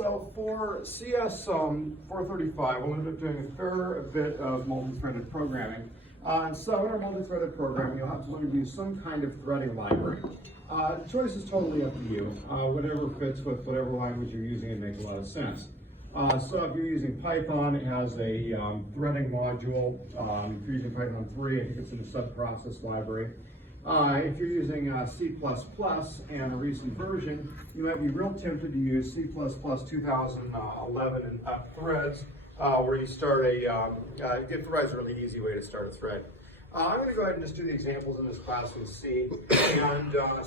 So for CS-435, we'll end up doing a fair bit of multi-threaded programming. So in our multi-threaded program, you'll have to learn to use some kind of threading library. The choice is totally up to you. Whatever fits with whatever language you're using, it makes a lot of sense. So if you're using Python, it has a threading module. If you're using Python 3, I think it's in the sub-process library. If you're using C++ and a recent version, you might be real tempted to use C++ 2011 and up threads, where you start it provides a really easy way to start a thread. I'm going to go ahead and just do the examples in this class in C. And well,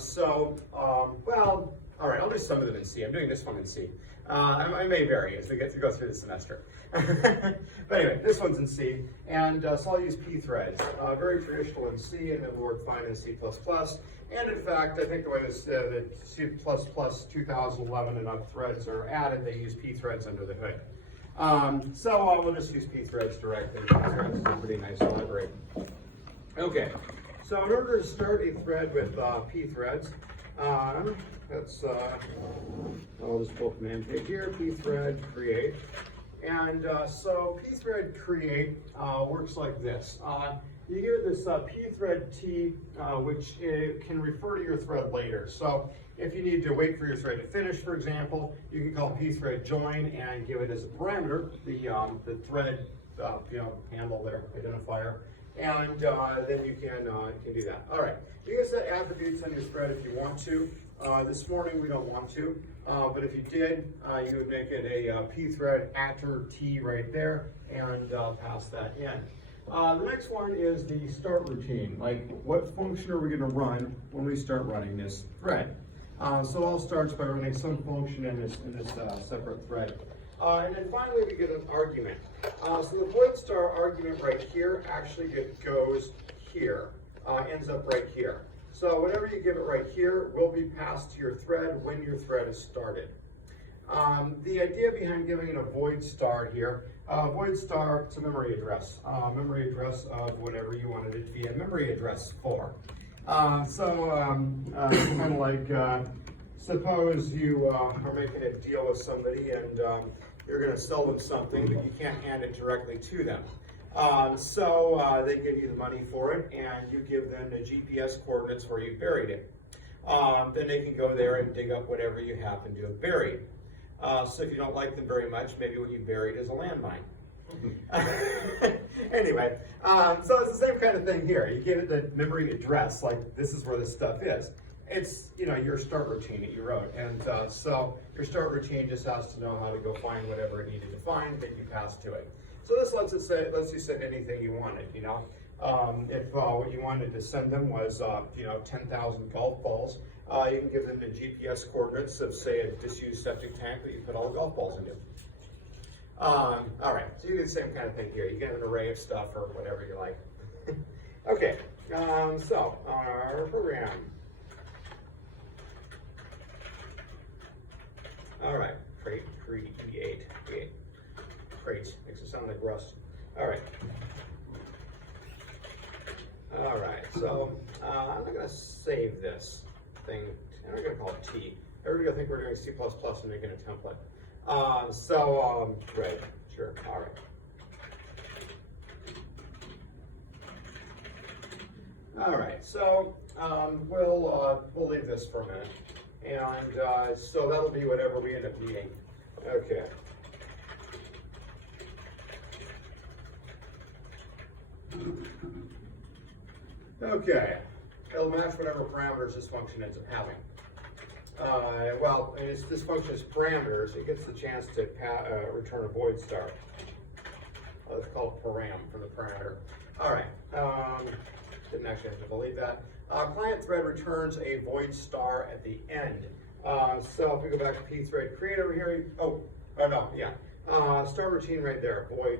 all right, I'll do some of them in C. I'm doing this one in C. I may vary as we go through the semester. But anyway, this one's in C, and so I'll use P threads. Very traditional in C, and it will work fine in C++. And in fact, I think the way the C++ 2011 and up threads are added, they use P threads under the hood. So we'll just use P threads directly. P threads is a pretty nice library. Okay, so in order to start a thread with P threads, I'll just pull command page here, pthread create. And so pthread create works like this. You hear this pthread t, which can refer to your thread later. So if you need to wait for your thread to finish, for example, you can call pthread join and give it as a parameter the thread handle there, identifier. And then you can do that. All right, you can set attributes on your thread if you want to. This morning we don't want to, but if you did, you would make it a pthread attr t right there and pass that in. The next one is the start routine. Like, what function are we going to run when we start running this thread? So it all starts by running some function in this separate thread. And then finally we get an argument. So the void star argument right here actually goes here, ends up right here. So whatever you give it right here will be passed to your thread when your thread is started. The idea behind giving it a void star here, void star, it's a memory address of whatever you wanted it to be a memory address for. It's kind of like, suppose you are making a deal with somebody and you're going to sell them something, but you can't hand it directly to them. So they give you the money for it, and you give them the GPS coordinates where you buried it. Then they can go there and dig up whatever you happen to have buried. So if you don't like them very much, maybe what you buried is a landmine. Anyway, so it's the same kind of thing here. You give it the memory address, like this is where this stuff is. It's, your start routine that you wrote. And so your start routine just has to know how to go find whatever it needed to find that you pass to it. So this lets you send anything you wanted, If what you wanted to send them was, 10,000 golf balls, you can give them the GPS coordinates of, say, a disused septic tank that you put all the golf balls into. All right, so you do the same kind of thing here. You get an array of stuff or whatever you like. Okay, so our program. All right, create, makes it sound like Rust. All right, so I'm not gonna save this thing. I'm not gonna call it T. Everybody will think we're doing C++ and making a template. Thread, sure, all right. All right, so we'll leave this for a minute. And so that'll be whatever we end up needing. Okay. Okay, it'll match whatever parameters this function ends up having. This function is parameters. It gets the chance to return a void star. Let's call it param for the parameter. All right, didn't actually have to delete that. Client thread returns a void star at the end. So if we go back to pthread create over here, start routine right there, void.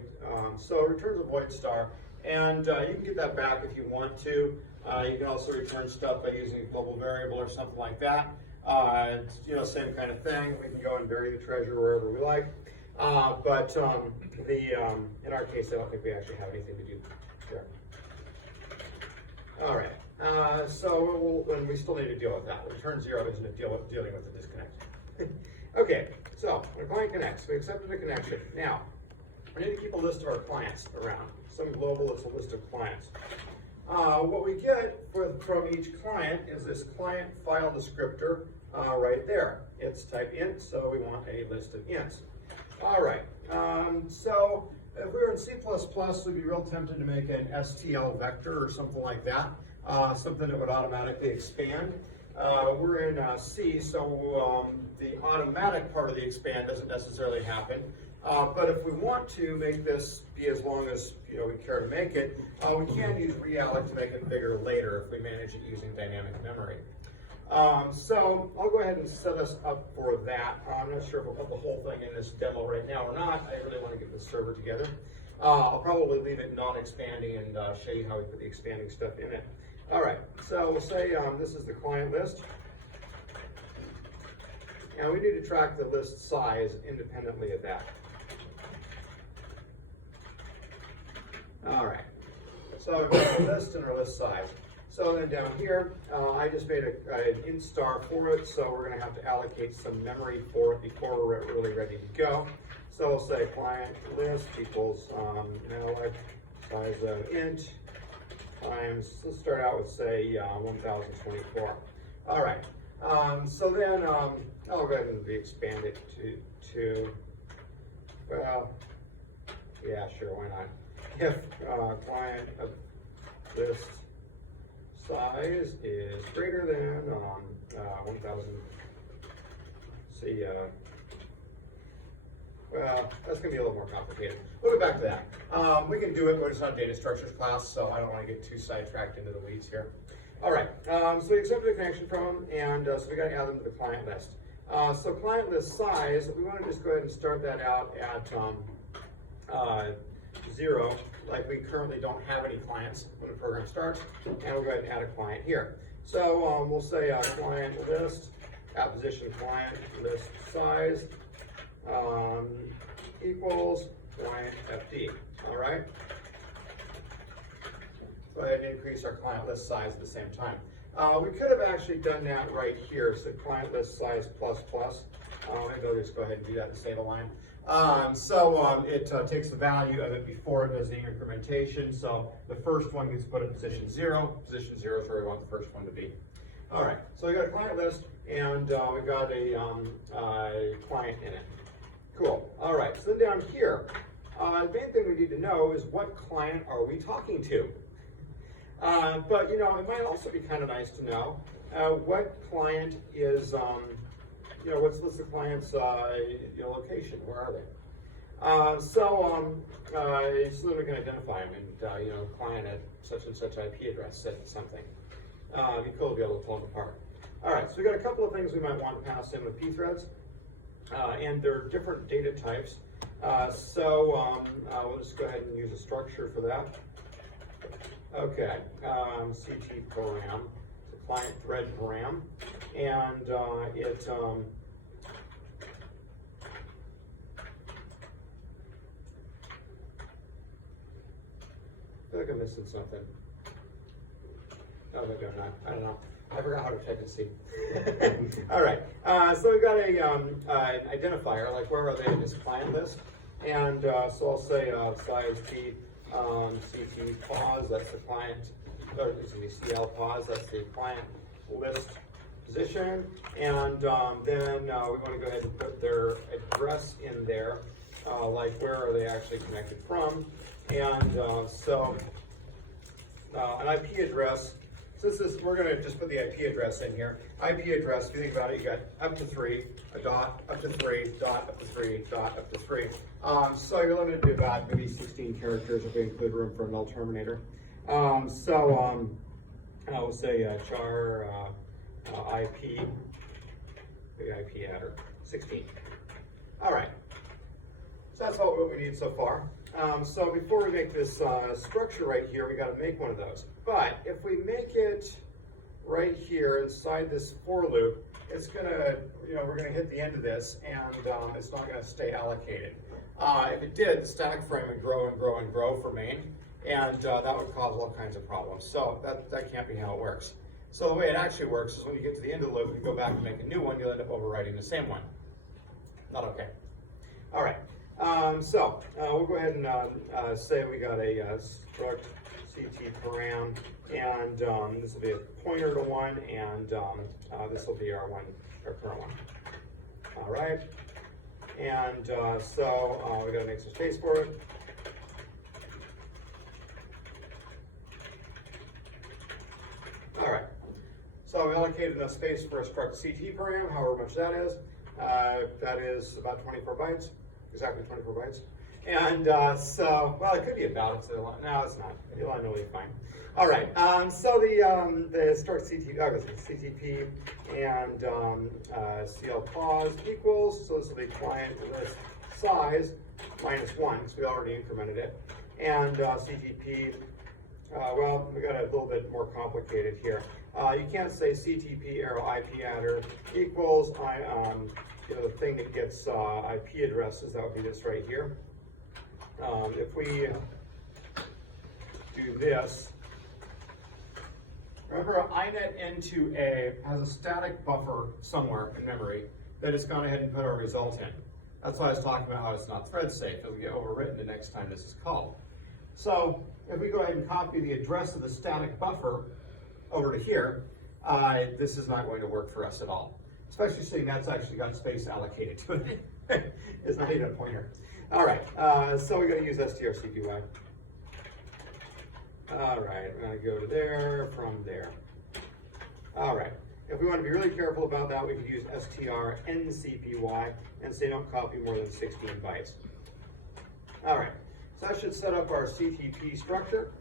So it returns a void star, and you can get that back if you want to. You can also return stuff by using a global variable or something like that. Same kind of thing. We can go and bury the treasure wherever we like. In our case, I don't think we actually have anything to do there. All right. So we still need to deal with that. Return 0 isn't dealing with the disconnect. Okay, so when a client connects, we accepted a connection. Now, we need to keep a list of our clients around. Some global is a list of clients. What we get from each client is this client file descriptor right there. It's type int, so we want a list of ints. All right, so if we were in C++, we'd be real tempted to make an STL vector or something like that, something that would automatically expand. We're in C, so the automatic part of the expand doesn't necessarily happen. But if we want to make this be as long as we care to make it, we can use realloc to make it bigger later if we manage it using dynamic memory. So I'll go ahead and set us up for that. I'm not sure if I'll put the whole thing in this demo right now or not. I really want to get the server together. I'll probably leave it non-expanding and show you how we put the expanding stuff in it. All right, so we'll say this is the client list. And we need to track the list size independently of that. All right, so we've got the list and our list size. So then down here, I just made an int star for it, so we're going to have to allocate some memory for it before we're really ready to go. So we'll say client list equals malloc size of int times, let's start out with say 1024. All right, so then I'll go ahead and expand it to well, yeah, sure, why not? If client list size is greater than 1000, see, well, that's going to be a little more complicated. We'll get back to that. We can do it, but it's not data structures class, so I don't want to get too sidetracked into the weeds here. All right, so we accepted a connection from them, and so we got to add them to the client list. So client list size, we want to just go ahead and start that out at 0, like we currently don't have any clients when the program starts, and we'll go ahead and add a client here. So we'll say client list, @position client list size equals client FD. All right. Go ahead and increase our client list size at the same time. We could have actually done that right here. So client list size plus plus. Maybe I'll just go ahead and do that and save a line. It takes the value of it before it does the incrementation. So the first one gets put in position 0. Position 0 is where we want the first one to be. All right, so we got a client list, and we got a client in it. Cool. All right, so then down here, the main thing we need to know is what client are we talking to? But it might also be kind of nice to know what client is, what's the client's location? Where are they? So then we can identify them, and client at such and such IP address said something. It'd be cool to be able to pull them apart. All right, so we got a couple of things we might want to pass in with pthreads, and they're different data types. We'll just go ahead and use a structure for that. Okay, CT param, it's a client thread param, and I feel like I'm missing something. No, maybe I'm not. I don't know. I forgot how to type in C. All right. So we've got an identifier, like where are they in this client list? And so I'll say size T, CT pause, that's the client, or excuse me, CL pause, that's the client list position. And then we want to go ahead and put their address in there, like where are they actually connected from. And an IP address. Since we're going to just put the IP address in here. IP address, if you think about it, you got up to 3, a dot, up to 3, dot, up to 3, dot, up to 3. So you're limited to about maybe 16 characters if we include room for a null terminator. We'll say char IP, big IP adder, 16. All right. So that's all what we need so far. So before we make this structure right here, we got to make one of those. But if we make it right here inside this for loop, it's gonna, we're gonna hit the end of this, and it's not gonna stay allocated. If it did, the static frame would grow and grow and grow for main, and that would cause all kinds of problems. So that can't be how it works. So the way it actually works is when you get to the end of the loop, you go back and make a new one, you'll end up overwriting the same one. not okay. All right, we'll go ahead and say we got a struct CT param, and this will be a pointer to one, and this will be our current one. All right, and we got to make some space for it. All right, so we allocated enough space for a struct CT param, however much that is. That is about 24 bytes, exactly 24 bytes. And well, it could be about it. So no, it's not. You'll know it's fine. All right. So the struct CTP and CL pause equals. So this will be client list size minus 1 because we already incremented it. And CTP. Well, we got a little bit more complicated here. You can't say CTP arrow IP adder equals the thing that gets IP addresses. That would be this right here. If we do this, remember inet into A has a static buffer somewhere in memory that it's gone ahead and put our result in. That's why I was talking about how it's not thread safe. It'll get overwritten the next time this is called. So if we go ahead and copy the address of the static buffer over to here, this is not going to work for us at all. Especially seeing that's actually got space allocated to it. It's not even a pointer. All right, so we're going to use strcpy. All right, we're going to go to there, from there. All right, if we want to be really careful about that, we could use strncpy and say don't copy more than 16 bytes. All right, so that should set up our CTP structure.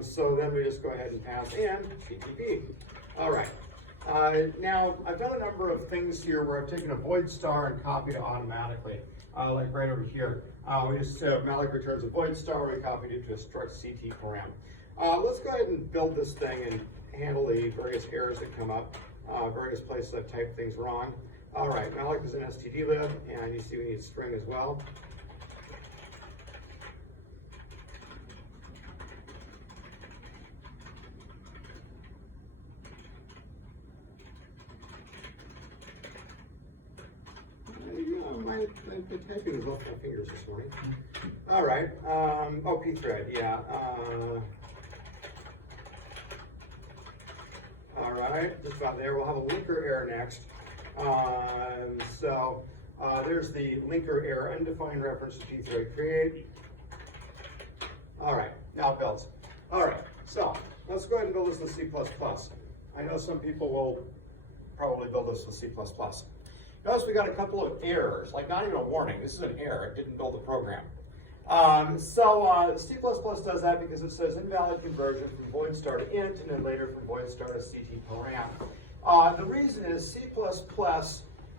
So then we just go ahead and pass in CTP. All right. Now, I've done a number of things here where I've taken a void star and copied it automatically, like right over here. We just malloc returns a void star, we copied it to a struct CT param. Let's go ahead and build this thing and handle the various errors that come up, various places I've typed things wrong. All right, malloc is an stdlib, and you see we need string as well. The typing is off my fingers this morning. All right. pthread, yeah. All right, just about there. We'll have a linker error next. There's the linker error, undefined reference to pthread create. All right, now it builds. All right, so let's go ahead and build this with C++. I know some people will probably build this with C++. Notice we got a couple of errors, like not even a warning. This is an error. It didn't build the program. C++ does that because it says invalid conversion from void star to int, and then later from void star to CT param. The reason is C++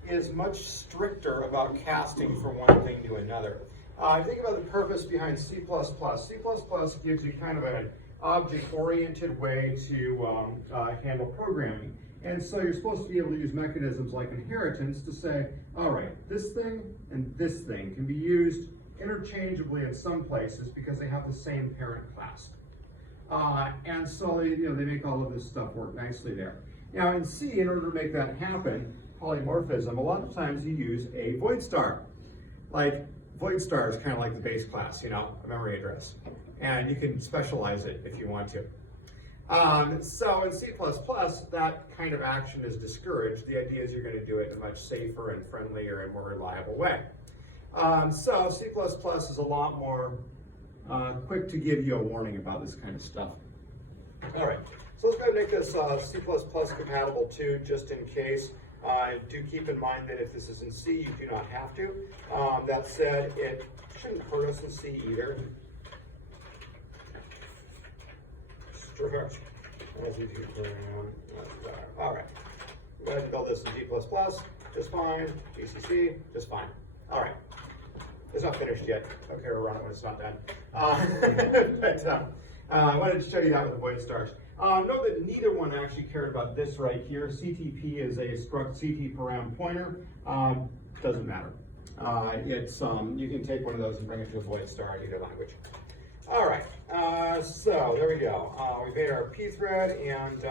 is much stricter about casting from one thing to another. Think about the purpose behind C++. C++ gives you kind of an object-oriented way to handle programming. And so you're supposed to be able to use mechanisms like inheritance to say, all right, this thing and this thing can be used interchangeably in some places because they have the same parent class. And so they make all of this stuff work nicely there. Now in C, in order to make that happen, polymorphism, a lot of times you use a void star. Like void star is kind of like the base class, a memory address. And you can specialize it if you want to. So in C++, that kind of action is discouraged. The idea is you're going to do it in a much safer and friendlier and more reliable way. So C++ is a lot more quick to give you a warning about this kind of stuff. All right, so let's go ahead and make this C++ compatible too, just in case. Do keep in mind that if this is in C, you do not have to. That said, it shouldn't hurt us in C either. All right, go ahead and build this in G++, just fine. GCC, just fine. All right, it's not finished yet. Okay, we'll run it when it's not done. I wanted to show you that with the void stars. Note that neither one actually cared about this right here. CTP is a struct CT param pointer. Doesn't matter. You can take one of those and bring it to a void star in either language. All right, so there we go. We made our pthread, and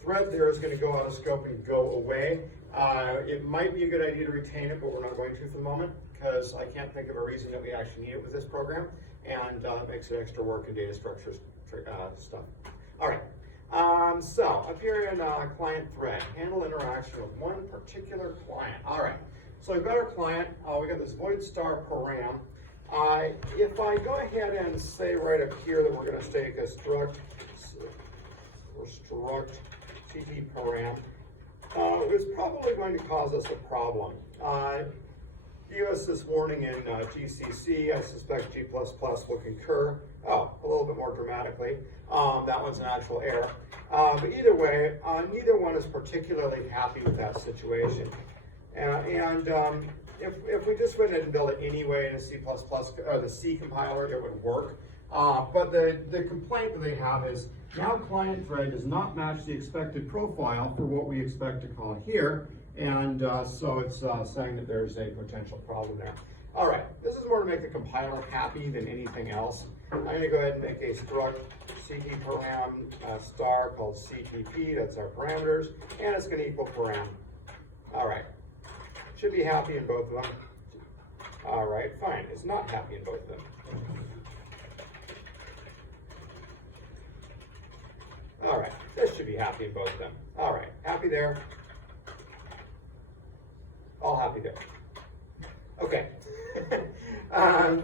thread there is going to go out of scope and go away. It might be a good idea to retain it, but we're not going to for the moment because I can't think of a reason that we actually need it with this program, and it makes it extra work in data structures stuff. All right. So up here in client thread, handle interaction with one particular client. All right. So we've got our client. We got this void star param. If I go ahead and say right up here that we're going to take a struct CT param, it's probably going to cause us a problem. Give us this warning in GCC. I suspect G++ will concur. Oh, a little bit more dramatically. That one's an actual error. But either way, neither one is particularly happy with that situation. If we just went ahead and build it anyway in a C++ or the C compiler, it would work. But the complaint that they have is now client thread does not match the expected profile for what we expect to call here. And so it's saying that there's a potential problem there. All right, this is more to make the compiler happy than anything else. I'm going to go ahead and make a struct CT param star called CTP. That's our parameters, and it's going to equal param. All right, should be happy in both of them. All right, fine. It's not happy in both of them. All right, this should be happy in both of them. All right, happy there. All happy there. Okay. All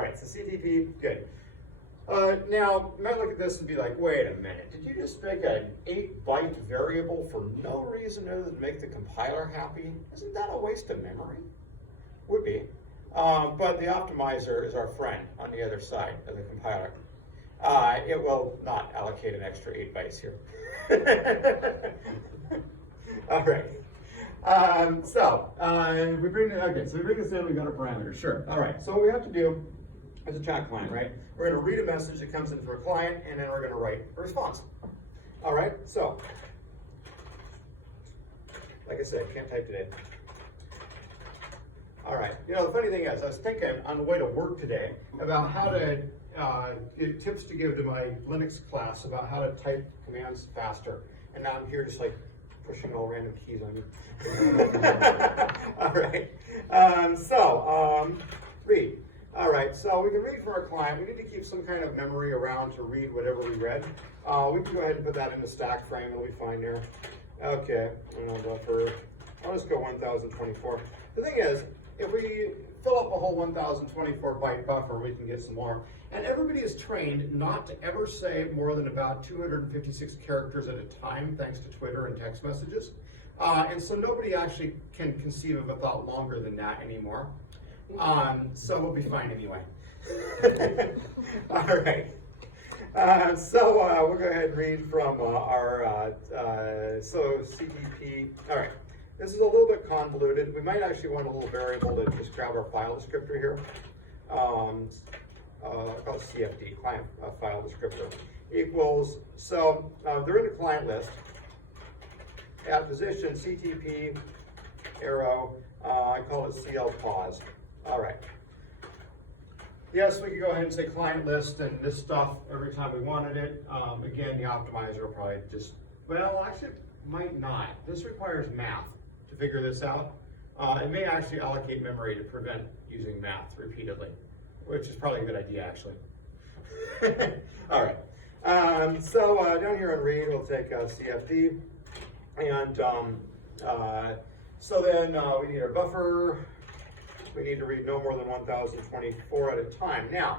right, so CTP, good. Now, you might look at this and be like, wait a minute, did you just make an 8-byte variable for no reason other than make the compiler happy? Isn't that a waste of memory? Would be. But the optimizer is our friend on the other side of the compiler. It will not allocate an extra 8 bytes here. All right. We bring this in, we got our parameters, sure. All right, so what we have to do is a chat client, right? We're gonna read a message that comes in from a client, and then we're gonna write a response. All right, so, like I said, can't type today. All right, you know, the funny thing is, I was thinking on the way to work today about how to, tips to give to my Linux class about how to type commands faster. And now I'm here just like, pushing all random keys on you. All right. Read. All right. So we can read from our client. We need to keep some kind of memory around to read whatever we read. We can go ahead and put that in the stack frame. It'll be fine there. Okay. I'll just go 1024. The thing is, if we fill up a whole 1024 byte buffer, we can get some more. And everybody is trained not to ever say more than about 256 characters at a time, thanks to Twitter and text messages. And so nobody actually can conceive of a thought longer than that anymore. So we'll be fine anyway. All right. We'll go ahead and read from our CTP. All right. This is a little bit convoluted. We might actually want a little variable to just grab our file descriptor here. Called CFD, client file descriptor, equals, so they're in the client list. At position, CTP, arrow, I call it CL pause. All right. Yes, we could go ahead and say client list and this stuff every time we wanted it. Again, the optimizer will probably just, well, actually, it might not. This requires math to figure this out. It may actually allocate memory to prevent using math repeatedly, which is probably a good idea, actually. All right. Down here on read, we'll take CFD. And we need our buffer. We need to read no more than 1024 at a time. Now,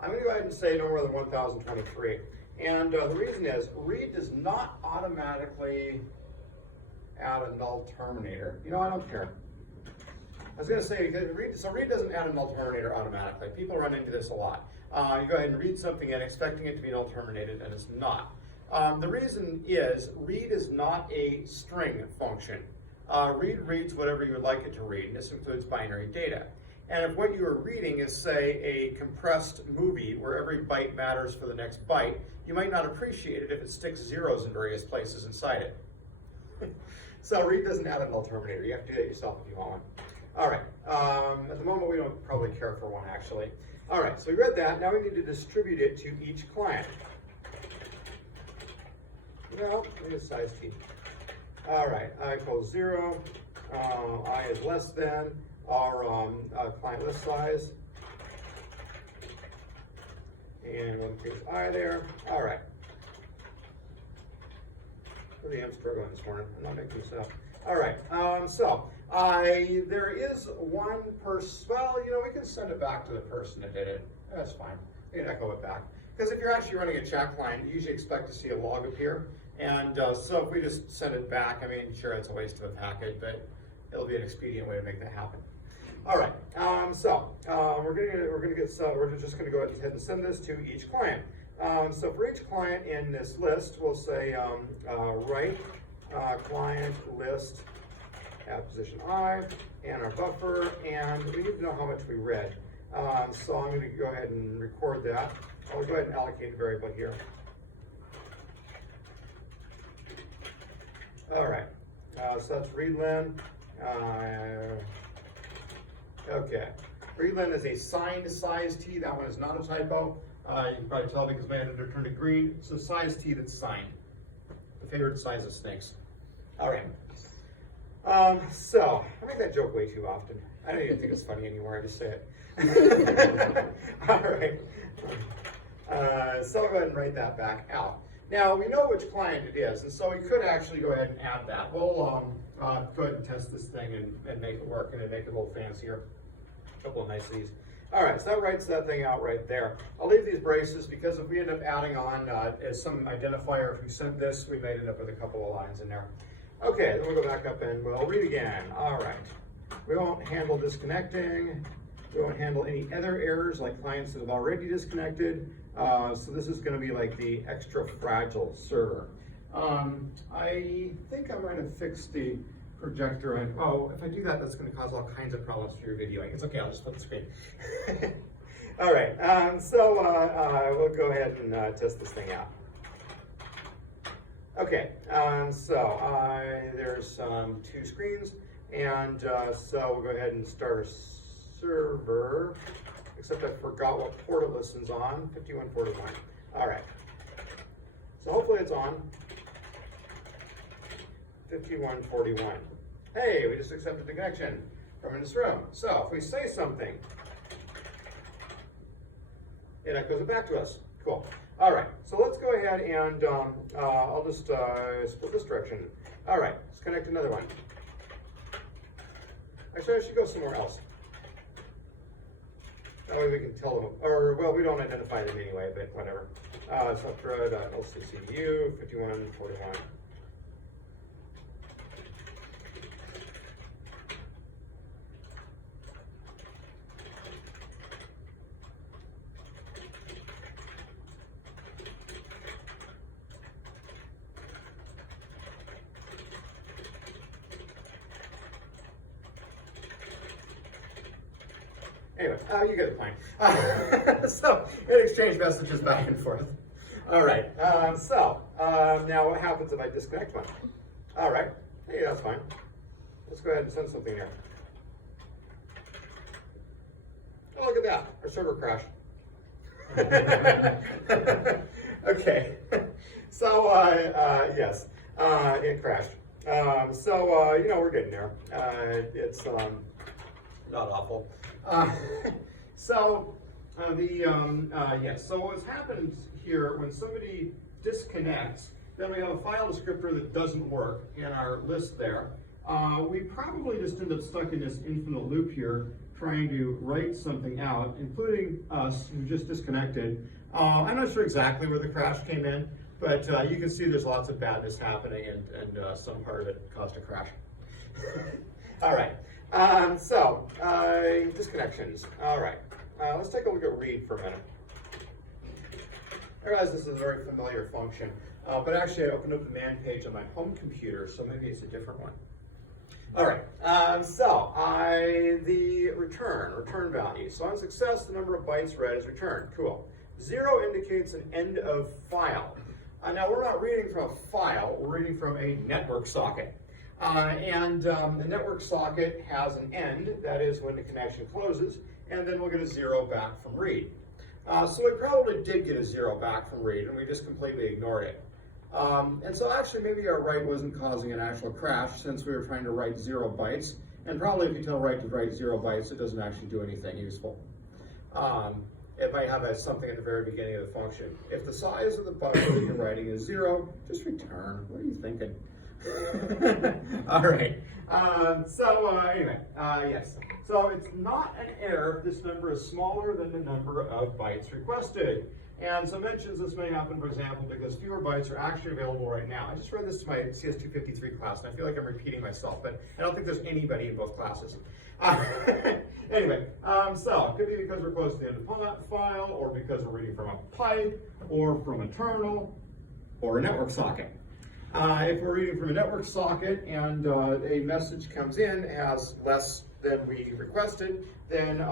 I'm going to go ahead and say no more than 1023. And the reason is, read does not automatically add a null terminator. You know, I don't care. I was going to say, read doesn't add a null terminator automatically. People run into this a lot. You go ahead and read something and expecting it to be null terminated, and it's not. The reason is, read is not a string function. Read reads whatever you would like it to read, and this includes binary data. And if what you are reading is, say, a compressed movie where every byte matters for the next byte, you might not appreciate it if it sticks zeros in various places inside it. So read doesn't add a null terminator. You have to do that yourself if you want one. All right. At the moment, we don't probably care for one, actually. All right, so we read that. Now we need to distribute it to each client. Well, let me size T. All right, I equals 0. I is less than our client list size. And we'll increase I there. All right. Really am struggling this morning. I'm not making this up. All right. There is one person. Well, we can send it back to the person that did it. That's fine. We can echo it back. Because if you're actually running a chat client, you usually expect to see a log appear. And so if we just send it back, I mean, sure, it's a waste of a packet, but it'll be an expedient way to make that happen. All right. We're just gonna go ahead and send this to each client. So for each client in this list, we'll say write client list at position I and our buffer, and we need to know how much we read. So I'm going to go ahead and record that. I'll go ahead and allocate a variable here. All right, so that's readlen. Okay, readlen is a signed size t. That one is not a typo. You can probably tell because my editor turned it green. It's a size t that's signed. The favorite size of snakes. All right. So I make that joke way too often. I don't even think it's funny anymore. I just say it. All right. So I'll go ahead and write that back out. Now we know which client it is, and so we could actually go ahead and add that. We'll go ahead and test this thing and make it work and make it a little fancier. A couple of niceties. All right, so that writes that thing out right there. I'll leave these braces because if we end up adding on as some identifier, if we sent this, we might end up with a couple of lines in there. Okay, then we'll go back up and we'll read again. All right, we won't handle disconnecting. We won't handle any other errors like clients that have already disconnected. So this is going to be like the extra fragile server. I think I'm going to fix the projector. If I do that, that's going to cause all kinds of problems for your videoing. It's okay, I'll just flip the screen. All right, we'll go ahead and test this thing out. Okay, there's 2 screens, and so we'll go ahead and start a server, except I forgot what port it listens on, 5141. All right, so hopefully it's on. 5141. Hey, we just accepted the connection from in this room. So if we say something, it echoes it back to us. Cool. All right, so let's go ahead and I'll just split this direction. All right, let's connect another one. Actually, I should go somewhere else. That way we can tell them, well, we don't identify them anyway, but whatever. Software.lcccu 5141. Anyway, you get the point. So it exchanged messages back and forth. All right, now what happens if I disconnect one? All right, hey, that's fine. Let's go ahead and send something here. Oh, look at that, our server crashed. Okay, so yes, it crashed. We're getting there. It's not awful. So what's happened here, when somebody disconnects, then we have a file descriptor that doesn't work in our list there. We probably just end up stuck in this infinite loop here, trying to write something out, including us who just disconnected. I'm not sure exactly where the crash came in, but you can see there's lots of badness happening, and some part of it caused a crash. All right. Disconnections. All right, let's take a look at read for a minute. I realize this is a very familiar function, but actually I opened up the man page on my home computer, so maybe it's a different one. All right, the return value. So on success, the number of bytes read is returned. Cool. 0 indicates an end of file. Now we're not reading from a file, we're reading from a network socket. The network socket has an end, that is when the connection closes, and then we'll get a 0 back from read. So we probably did get a 0 back from read, and we just completely ignored it. And so actually maybe our write wasn't causing an actual crash since we were trying to write 0 bytes. And probably if you tell write to write 0 bytes, it doesn't actually do anything useful. It might have something at the very beginning of the function. If the size of the buffer that you're writing is 0, just return. What are you thinking? All right. Anyway, yes. So it's not an error if this number is smaller than the number of bytes requested. And some mentions this may happen, for example, because fewer bytes are actually available right now. I just read this to my CS-253 class, and I feel like I'm repeating myself, but I don't think there's anybody in both classes. Anyway, so it could be because we're close to the end of the file, or because we're reading from a pipe, or from a terminal, or a network socket. If we're reading from a network socket and a message comes in as less than we requested, then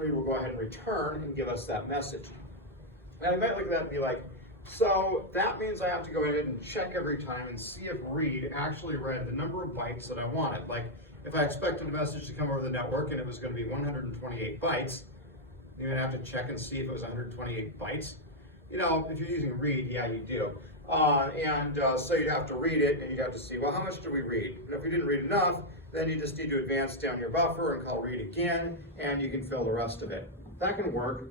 we will go ahead and return and give us that message. And I might look at that and be like, so that means I have to go in and check every time and see if read actually read the number of bytes that I wanted. Like if I expected a message to come over the network and it was going to be 128 bytes, you're going to have to check and see if it was 128 bytes. You know, if you're using read, yeah, you do. So you'd have to read it and you'd have to see, well, how much do we read? And if we didn't read enough, then you just need to advance down your buffer and call read again, and you can fill the rest of it. That can work.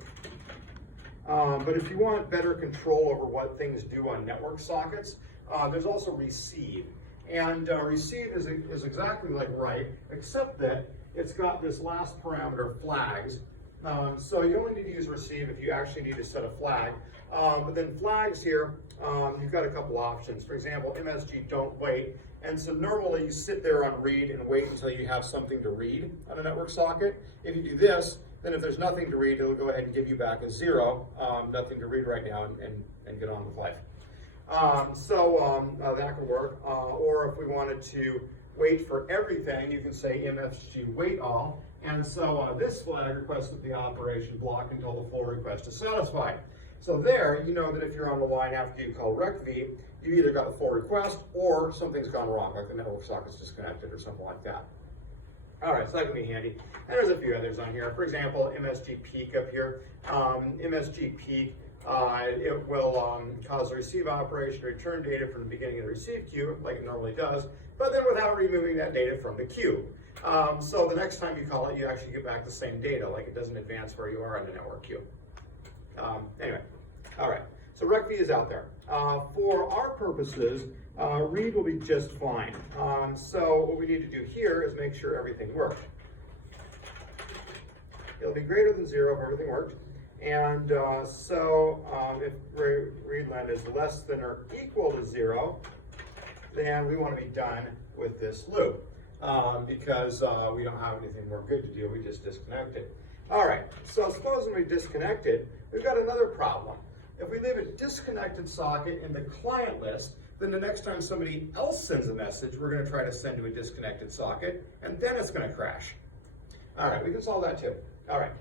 But if you want better control over what things do on network sockets, there's also receive. And receive is exactly like write, except that it's got this last parameter, flags. So you only need to use receive if you actually need to set a flag. But then flags here, you've got a couple options. For example, MSG don't wait. And so normally you sit there on read and wait until you have something to read on a network socket. If you do this, then if there's nothing to read, it'll go ahead and give you back a 0, nothing to read right now, and get on with life. That could work. Or if we wanted to wait for everything, you can say MSG wait all. And so this flag requests that the operation block until the full request is satisfied. So there, you know that if you're on the line after you call recv, you either got the full request or something's gone wrong, like the network socket's disconnected or something like that. All right, so that can be handy. And there's a few others on here. For example, MSG peak up here. MSG peak, it will cause the receive operation to return data from the beginning of the receive queue, like it normally does, but then without removing that data from the queue. So the next time you call it, you actually get back the same data, like it doesn't advance where you are in the network queue. Anyway, all right, so recv is out there. For our purposes, read will be just fine. So what we need to do here is make sure everything worked. It'll be greater than 0 if everything worked. And if read len is less than or equal to 0, then we want to be done with this loop because we don't have anything more good to do. We just disconnect it. All right, so supposing we disconnect it, we've got another problem. If we leave a disconnected socket in the client list, then the next time somebody else sends a message, we're going to try to send to a disconnected socket, and then it's going to crash. All right, we can solve that too. All right,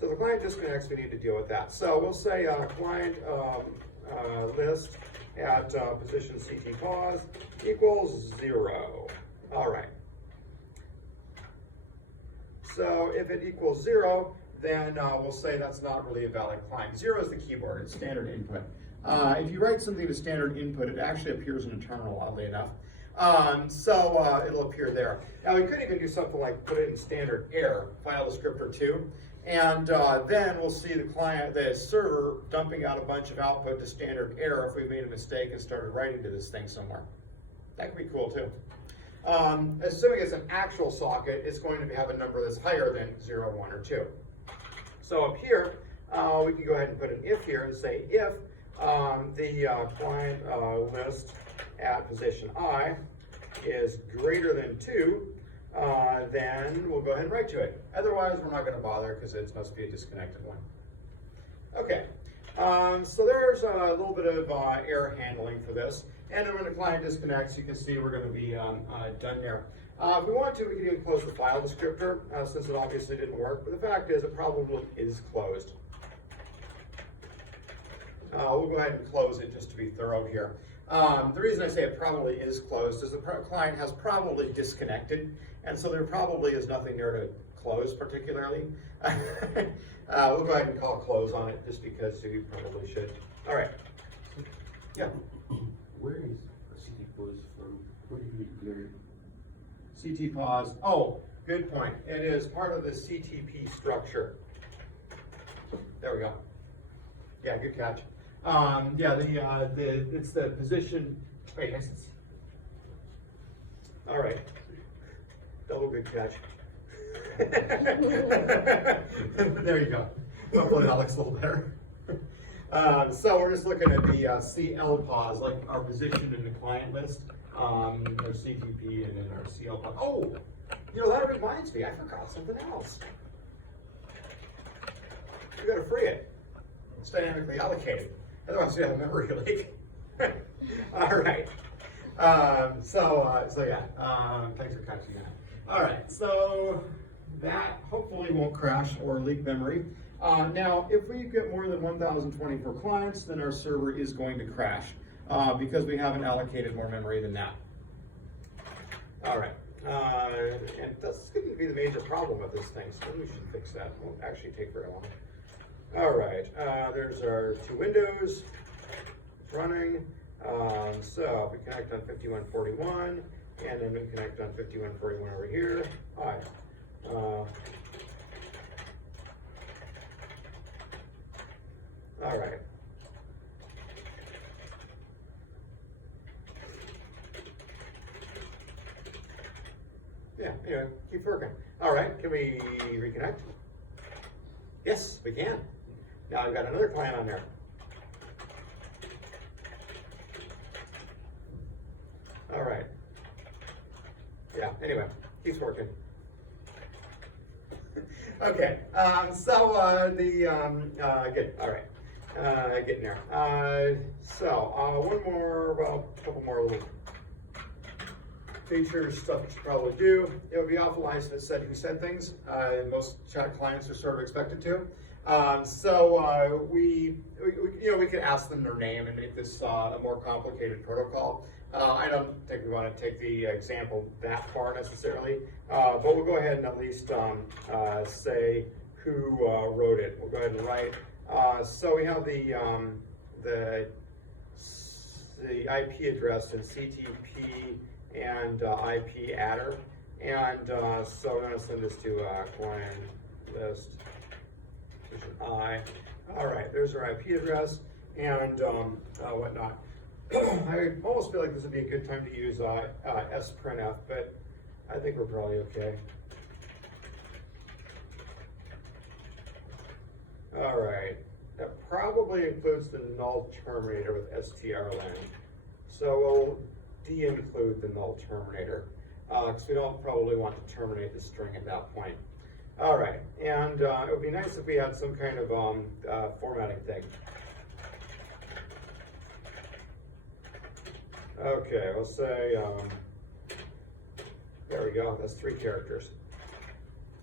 so the client disconnects, we need to deal with that. So we'll say client list at position CT pause equals 0. All right. So if it equals 0, then we'll say that's not really a valid client. 0 is the keyboard, it's standard input. If you write something to standard input, it actually appears in a terminal, oddly enough. It'll appear there. Now we could even do something like put it in standard error, file descriptor 2, and then we'll see the server dumping out a bunch of output to standard error if we made a mistake and started writing to this thing somewhere. That could be cool too. Assuming it's an actual socket, it's going to have a number that's higher than 0, 1, or 2. So up here, we can go ahead and put an if here and say if the client list at position I is greater than 2, then we'll go ahead and write to it. Otherwise, we're not going to bother because it must be a disconnected one. Okay, so there's a little bit of error handling for this. And then when the client disconnects, you can see we're going to be done there. If we want to, we can even close the file descriptor since it obviously didn't work. But the fact is, it probably is closed. We'll go ahead and close it just to be thorough here. The reason I say it probably is closed is the client has probably disconnected, and so there probably is nothing there to close particularly. We'll go ahead and call close on it just because we probably should. All right. Yeah. Where is CD pause from? Where did we learn? CT pause. Oh, good point. It is part of the CTP structure. There we go. Yeah, good catch. Yeah, it's the position. Wait, all right. Double good catch. There you go. Hopefully that looks a little better. So we're just looking at the CL pause, like our position in the client list, our CTP, and then our CL pause. Oh, you know, that reminds me, I forgot something else. You gotta free it. It's dynamically allocated. Otherwise you have a memory leak. All right. So yeah, thanks for catching that. All right, so that hopefully won't crash or leak memory. Now, if we get more than 1,024 clients, then our server is going to crash because we haven't allocated more memory than that. All right, and that's going to be the major problem with this thing, so we should fix that. It won't actually take very long. All right, there's our two windows. It's running. So if we connect on 5141, and then we connect on 5141 over here. Hi. All right. Yeah, anyway, keep working. All right, can we reconnect? Yes, we can. Now I've got another client on there. All right. Yeah, anyway, keeps working. Okay, good, all right, getting there. One more, well, a couple more little features, stuff you should probably do. It would be awful nice if it said who said things. Most chat clients are sort of expected to. We could ask them their name and make this a more complicated protocol. I don't think we want to take the example that far necessarily, but we'll go ahead and at least say who wrote it. We'll go ahead and write. So we have the IP address in CTP and IP adder, and so I'm going to send this to client list. There's an I. All right, there's our IP address and whatnot. I almost feel like this would be a good time to use sprintf, but I think we're probably okay. All right, that probably includes the null terminator with strlen. So we'll de-include the null terminator because we don't probably want to terminate the string at that point. All right, and it would be nice if we had some kind of formatting thing. Okay, we'll say, there we go, that's 3 characters.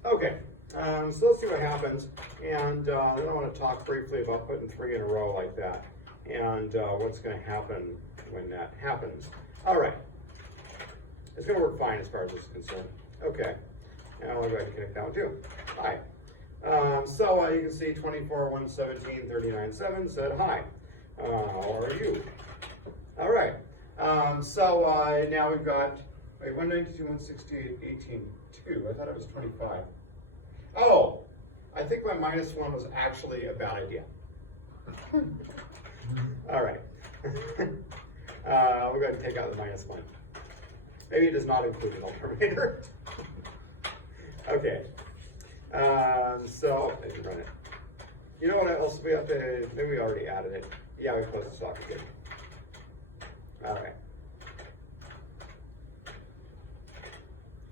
Okay, so let's see what happens. And then I want to talk briefly about putting 3 in a row like that and what's going to happen when that happens. All right, it's going to work fine as far as this is concerned. Okay, now I'll go ahead and connect that one too. Hi. You can see 24.117.39.7 said hi. How are you? All right. Now we've got, wait, 192.168.18.2. I thought it was 25. Oh, I think my -1 was actually a bad idea. All right. We're going to take out the -1. Maybe it does not include an alternator. Okay. I can run it. You know what else we have to, maybe we already added it. Yeah, we closed the socket again. All right.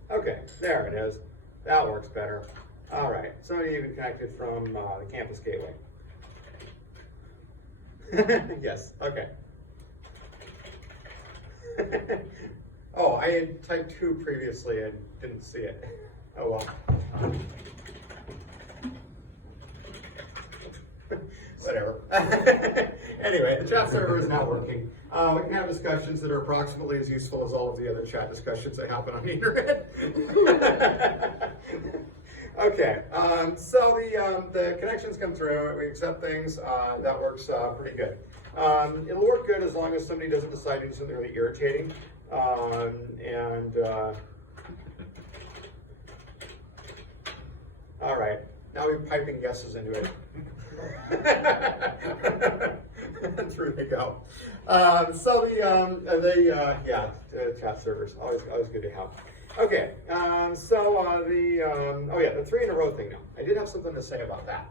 Okay, there it is. That works better. All right, somebody even connected from the campus gateway. Yes, okay. Oh, I had typed 2 previously and didn't see it. Oh well. Whatever. Anyway, the chat server is now working. We can have discussions that are approximately as useful as all of the other chat discussions that happen on the internet. Okay, so the connections come through, we accept things, that works pretty good. It'll work good as long as somebody doesn't decide to do something really irritating. All right, now we're piping guesses into it. Through they go. Chat servers, always good to have. Okay, the 3 in a row thing now. I did have something to say about that.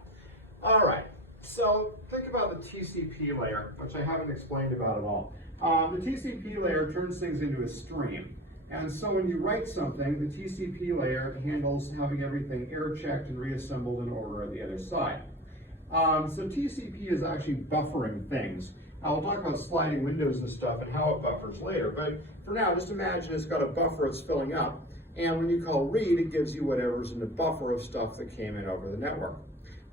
All right, so think about the TCP layer, which I haven't explained about at all. The TCP layer turns things into a stream. And so when you write something, the TCP layer handles having everything air checked and reassembled in order on the other side. So TCP is actually buffering things. We'll talk about sliding windows and stuff and how it buffers later, but for now, just imagine it's got a buffer it's filling up, and when you call read, it gives you whatever's in the buffer of stuff that came in over the network.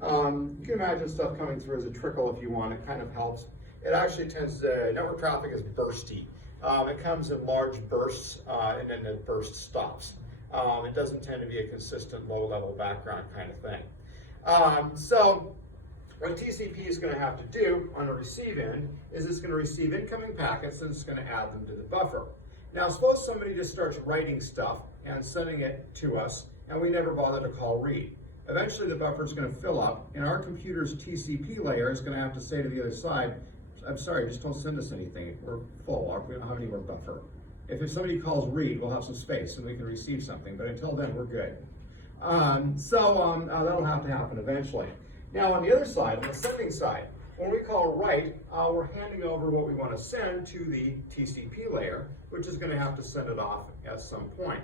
You can imagine stuff coming through as a trickle if you want. It kind of helps. It actually tends to, network traffic is bursty. It comes in large bursts, and then the burst stops. It doesn't tend to be a consistent low-level background kind of thing. So what TCP is going to have to do on the receive end is it's going to receive incoming packets and it's going to add them to the buffer. Now suppose somebody just starts writing stuff and sending it to us and we never bother to call read. Eventually the buffer is going to fill up and our computer's TCP layer is going to have to say to the other side, I'm sorry, just don't send us anything. We're full. We don't have any more buffer. If somebody calls read, we'll have some space and we can receive something, but until then we're good. That'll have to happen eventually. Now on the other side, on the sending side, when we call write, we're handing over what we want to send to the TCP layer, which is going to have to send it off at some point.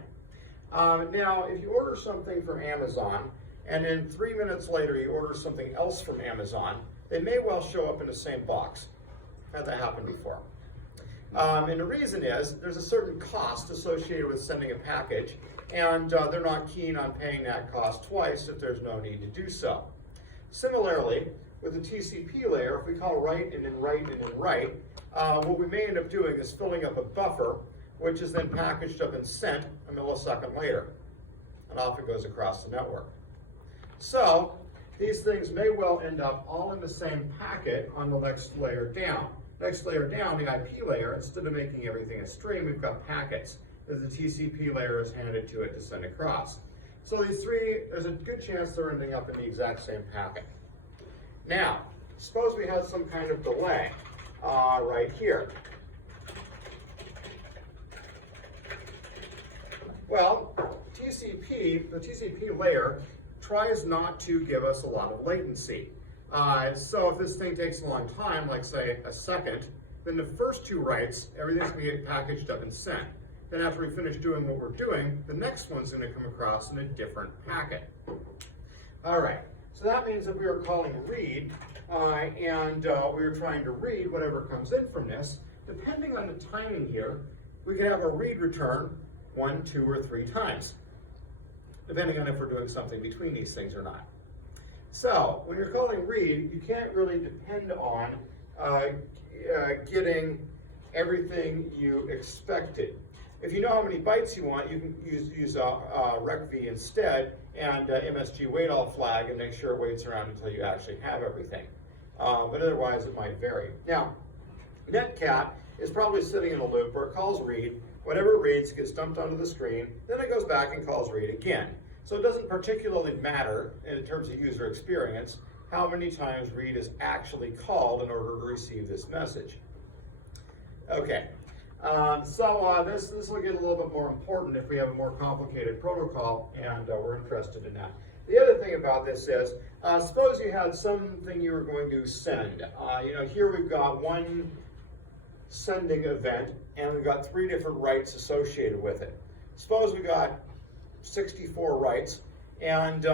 Now, if you order something from Amazon, and then 3 minutes later you order something else from Amazon, they may well show up in the same box. Had that happen before. And the reason is, there's a certain cost associated with sending a package, and they're not keen on paying that cost twice if there's no need to do so. Similarly, with the TCP layer, if we call write and then write and then write, what we may end up doing is filling up a buffer, which is then packaged up and sent a millisecond later. And off it goes across the network. So these things may well end up all in the same packet on the next layer down. Next layer down, the IP layer, instead of making everything a stream, we've got packets that the TCP layer is handed to it to send across. So these three, there's a good chance they're ending up in the exact same packet. Now, suppose we had some kind of delay right here. Well, the TCP layer tries not to give us a lot of latency. So if this thing takes a long time, like say a second, then the first two writes, everything's going to get packaged up and sent. Then after we finish doing what we're doing, the next one's going to come across in a different packet. All right, so that means if we were calling read and we were trying to read whatever comes in from this, depending on the timing here, we could have a read return 1, 2, or 3 times, depending on if we're doing something between these things or not. So when you're calling read, you can't really depend on getting everything you expected. If you know how many bytes you want, you can use recv instead and MSG wait all flag and make sure it waits around until you actually have everything. But otherwise it might vary. Now, netcat is probably sitting in a loop where it calls read, whatever it reads gets dumped onto the screen, then it goes back and calls read again. So it doesn't particularly matter in terms of user experience how many times read is actually called in order to receive this message. Okay. This will get a little bit more important if we have a more complicated protocol, and we're interested in that. The other thing about this is, suppose you had something you were going to send. Here we've got one sending event, and we've got 3 different writes associated with it. Suppose we got 64 writes, and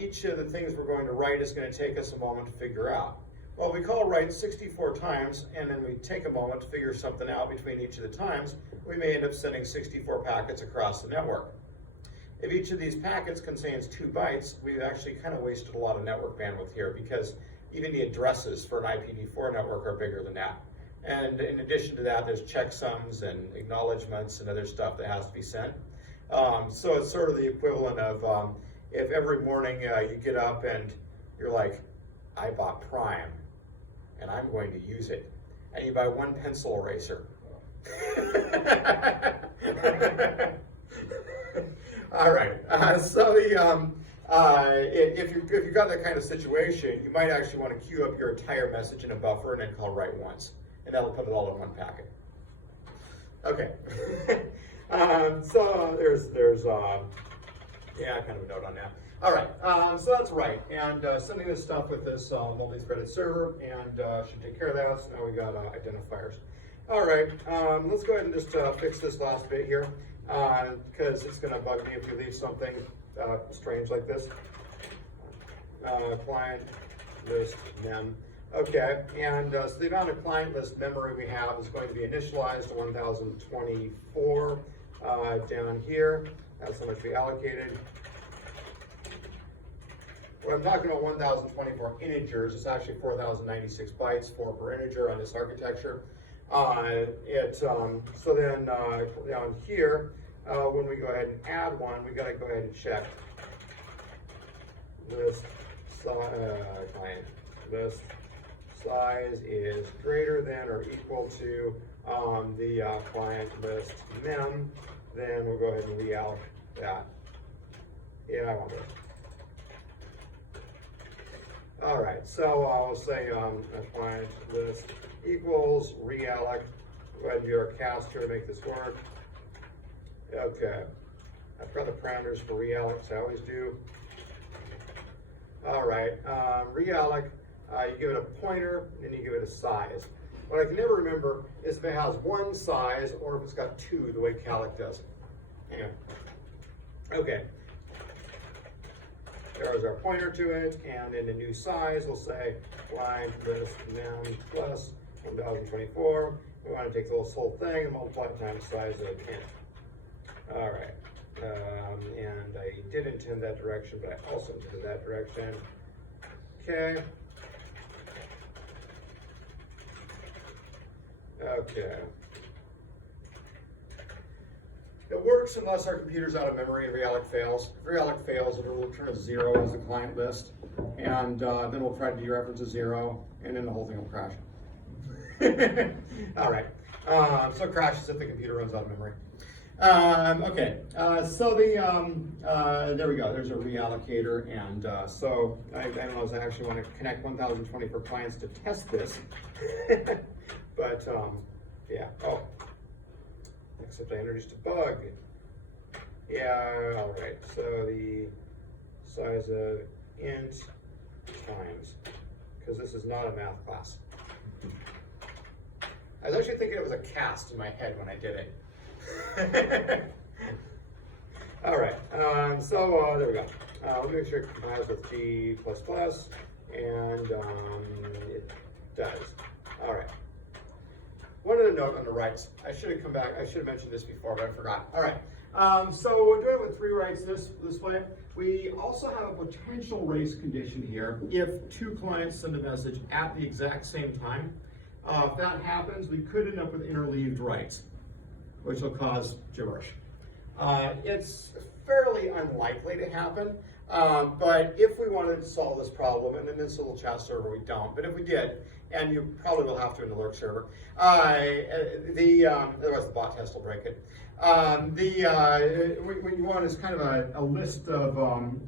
each of the things we're going to write is going to take us a moment to figure out. Well, we call write 64 times, and then we take a moment to figure something out between each of the times. We may end up sending 64 packets across the network. If each of these packets contains 2 bytes, we've actually kind of wasted a lot of network bandwidth here because even the addresses for an IPv4 network are bigger than that. And in addition to that, there's checksums and acknowledgements and other stuff that has to be sent. So it's sort of the equivalent of if every morning you get up and you're like, I bought Prime. and I'm going to use it. And you buy one pencil eraser. All right. So if you've got that kind of situation, you might actually want to queue up your entire message in a buffer and then call write once, and that'll put it all in one packet. Okay. So there's yeah, kind of a note on that. All right. So that's right, and sending this stuff with this multi-threaded server, and should take care of that. So now we got identifiers. All right. Let's go ahead and just fix this last bit here, because it's going to bug me if we leave something strange like this. Client list mem. Okay, and so the amount of client list memory we have is going to be initialized to 1024 down here. That's how much we allocated. When I'm talking about 1024 integers, it's actually 4096 bytes, 4 per integer on this architecture. So then down here, when we go ahead and add one, we got to go ahead and check list client list size is greater than or equal to the client list mem. Then we'll go ahead and reallocate that. Yeah, I want it. All right, so I'll say client list equals realloc. Go ahead and do our cast here to make this work. Okay, I've got the parameters for realloc, so I always do. All right, realloc, you give it a pointer, and then you give it a size. What I can never remember is if it has one size or if it's got two, the way calloc does. Anyway, okay. There's our pointer to it, and in the new size, we'll say line list mem plus 1024. We want to take this whole thing and multiply it times size of 10. All right, and I did intend that direction, but I also intended that direction. Okay. Okay. It works unless our computer's out of memory and realloc fails. If realloc fails, it'll return a 0 as the client list, and then we'll try to dereference a 0, and then the whole thing will crash. All right. So it crashes if the computer runs out of memory. Okay. So there we go. There's a reallocator, and so I don't know if I actually want to connect 1024 clients to test this, but yeah. Oh. Except I introduced a bug. Yeah, all right. So the size of int times, because this is not a math class. I was actually thinking it was a cast in my head when I did it. All right. So there we go. Let me make sure it compiles with G++, and it does. All right. One other note on the writes. I should have mentioned this before, but I forgot. All right. So we're doing it with 3 writes this way. We also have a potential race condition here if 2 clients send a message at the exact same time. If that happens, we could end up with interleaved writes, which will cause gibberish. It's fairly unlikely to happen, but if we wanted to solve this problem, and in this little chat server we don't, but if we did, and you probably will have to in the lurk server, otherwise the bot test will break it. What you want is kind of a list of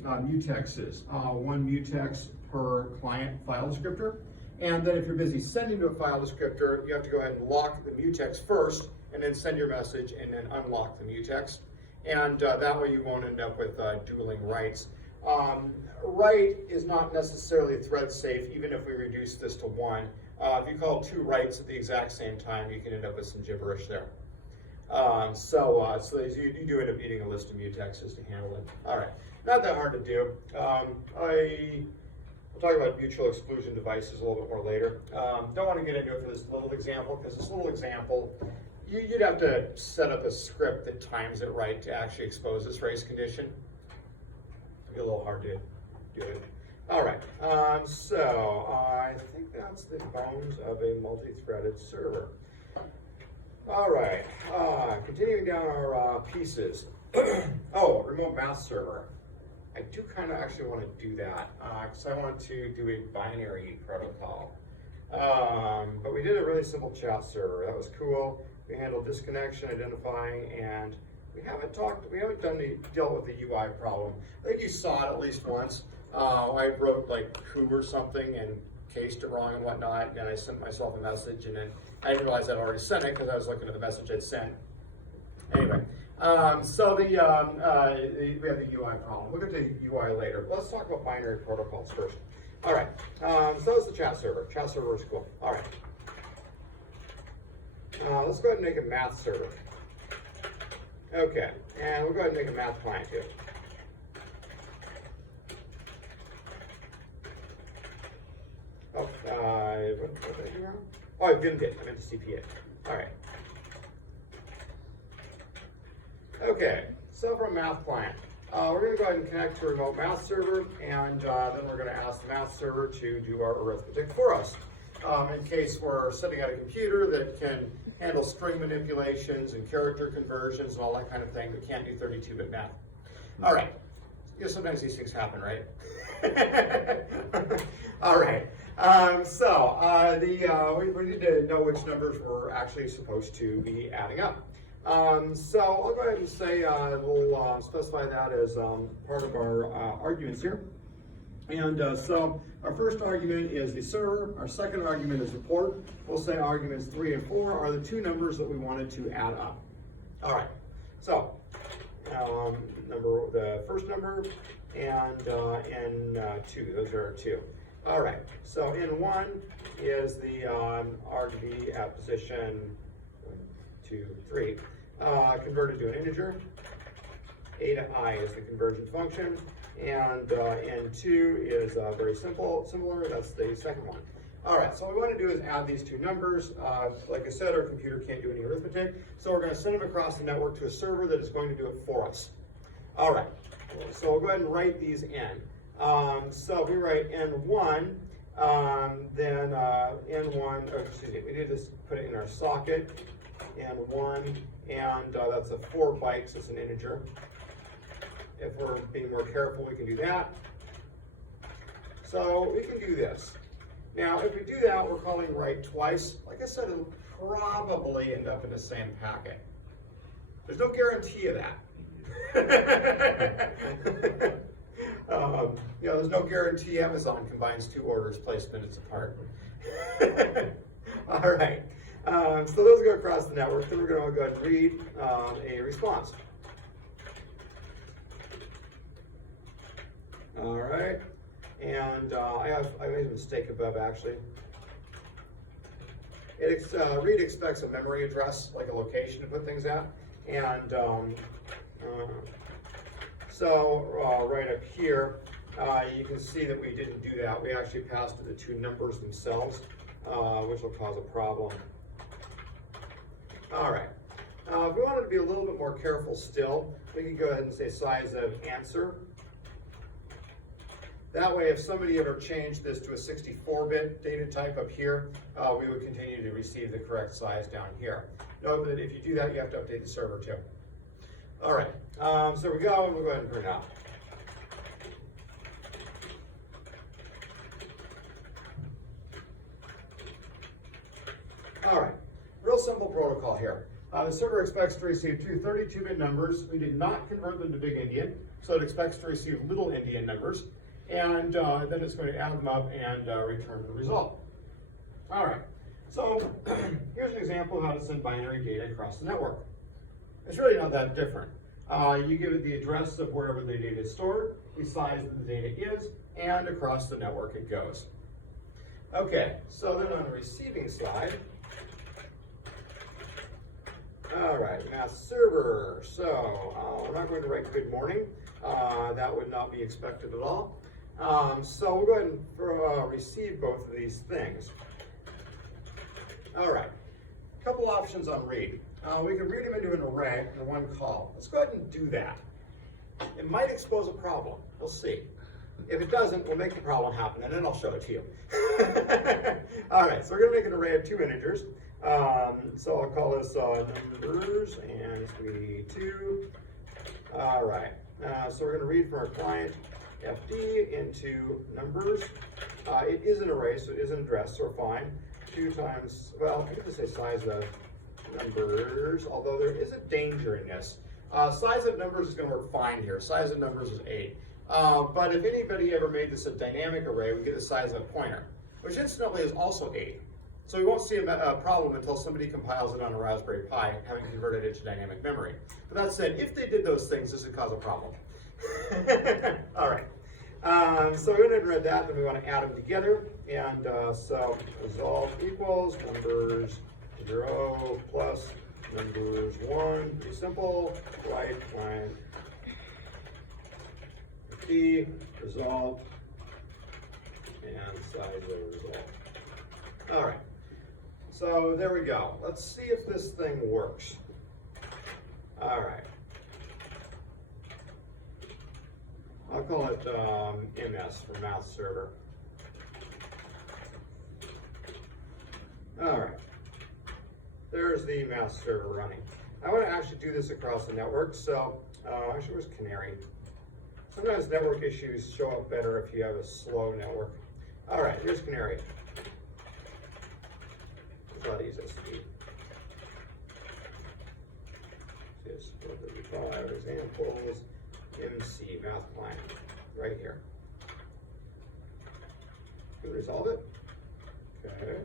mutexes, 1 mutex per client file descriptor. And then if you're busy sending to a file descriptor, you have to go ahead and lock the mutex first, and then send your message, and then unlock the mutex. And that way you won't end up with dueling writes. Write is not necessarily thread safe, even if we reduce this to 1. If you call 2 writes at the exact same time, you can end up with some gibberish there. So you do end up needing a list of mutexes to handle it. All right, not that hard to do. We'll talk about mutual exclusion devices a little bit more later. Don't want to get into it for this little example, because this little example, you'd have to set up a script that times it right to actually expose this race condition. It'd be a little hard to do it. All right, so I think that's the bones of a multi-threaded server. All right, continuing down our pieces. Oh, remote math server. I do kind of actually want to do that because I want to do a binary protocol. But we did a really simple chat server. That was cool. We handled disconnection, identifying, and we haven't dealt with the UI problem. I think you saw it at least once. I wrote like who or something and cased it wrong and whatnot, and I sent myself a message, and then I didn't realize I'd already sent it because I was looking at the message I'd sent. Anyway, so we have the UI problem. We'll get to UI later. Let's talk about binary protocols first. All right, so that's the chat server. Chat server is cool. All right. Let's go ahead and make a math server. Okay, and we'll go ahead and make a math client too. Oh, what did I do wrong? Oh, I vimmed it. I meant to CP it. All right. Okay, so for a math client, we're going to go ahead and connect to a remote math server, and then we're going to ask the math server to do our arithmetic for us. In case we're setting out a computer that can handle string manipulations and character conversions and all that kind of thing, but can't do 32-bit math. All right, sometimes these things happen, right? All right, we need to know which numbers we're actually supposed to be adding up. So I'll go ahead and say we'll specify that as part of our arguments here. And so our first argument is the server, our second argument is the port. We'll say arguments 3 and 4 are the two numbers that we wanted to add up. All right, so the first number and N2, those are our two. All right, so N1 is the argv at position 1, 2, 3, converted to an integer. A to I is the conversion function, and N2 is very similar, that's the second one. All right, so what we want to do is add these two numbers. Like I said, our computer can't do any arithmetic, so we're going to send them across the network to a server that is going to do it for us. All right, so we'll go ahead and write these in. So if we write N1, then N1, we need to put it in our socket, N1, and that's a 4 bytes, it's an integer. If we're being more careful, we can do that. So we can do this. Now, if we do that, we're calling write twice. Like I said, it'll probably end up in the same packet. There's no guarantee of that. There's no guarantee Amazon combines 2 orders placed minutes apart. All right. So those go across the network. Then we're going to go ahead and read a response. All right, and I made a mistake above actually. Read expects a memory address, like a location to put things at, and so right up here, you can see that we didn't do that. We actually passed the two numbers themselves, which will cause a problem. All right, if we wanted to be a little bit more careful still, we can go ahead and say size of answer. That way, if somebody ever changed this to a 64-bit data type up here, we would continue to receive the correct size down here. Note that if you do that, you have to update the server too. All right, so there we go, and we'll go ahead and print out. All right, real simple protocol here. The server expects to receive two 32-bit numbers. We did not convert them to big Endian, so it expects to receive little Endian numbers. And then it's going to add them up and return the result. All right, so here's an example of how to send binary data across the network. It's really not that different. You give it the address of wherever the data is stored, the size that the data is, and across the network it goes. Okay, so then on the receiving side, all right, math server. So we're not going to write good morning. That would not be expected at all. So we'll go ahead and receive both of these things. All right, a couple options on read. We can read them into an array in one call. Let's go ahead and do that. It might expose a problem. We'll see. If it doesn't, we'll make the problem happen, and then I'll show it to you. All right, so we're going to make an array of 2 integers. So I'll call this numbers, and it's going to be 2. All right, so we're going to read from our client FD into numbers, It is an array, so it is an address, so we're fine. 2 times, well, I could just say size of numbers, although there is a danger in this. Size of numbers is going to work fine here. Size of numbers is 8. But if anybody ever made this a dynamic array, we get the size of a pointer, which incidentally is also 8. So we won't see a problem until somebody compiles it on a Raspberry Pi, having converted it to dynamic memory. But that said, if they did those things, this would cause a problem. All right. So we're going to read that, then we want to add them together. And so resolve equals numbers 0 plus numbers 1. Pretty simple. Right, line. P, resolve, and size of resolve. All right. So there we go. Let's see if this thing works. All right. I'll call it MS for math server. All right. There's the math server running. I want to actually do this across the network, so actually, where's Canary? Sometimes network issues show up better if you have a slow network. All right, here's Canary. There's a lot of these speed. Just 435 examples. MC math client right here. Can we resolve it? Okay.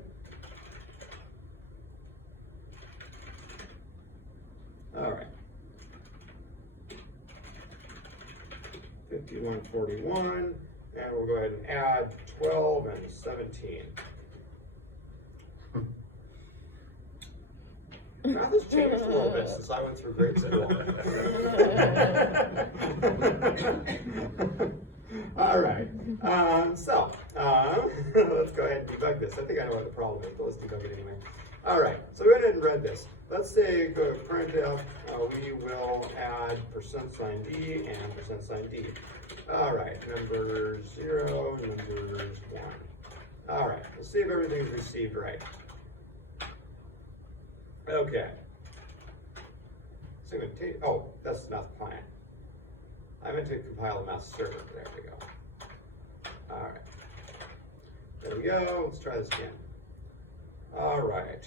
All right. 5141, and we'll go ahead and add 12 and 17. Math has changed a little bit since I went through grade school. All right, so let's go ahead and debug this. I think I know what the problem is, but let's debug it anyway. All right, so we went ahead and read this. Let's say go to printf, we will add %d and %d. All right, numbers 0, numbers 1. All right, let's see if everything's received right. Okay. So I'm gonna take, oh, that's the math client. I meant to compile the math server. There we go. All right. There we go. Let's try this again. All right.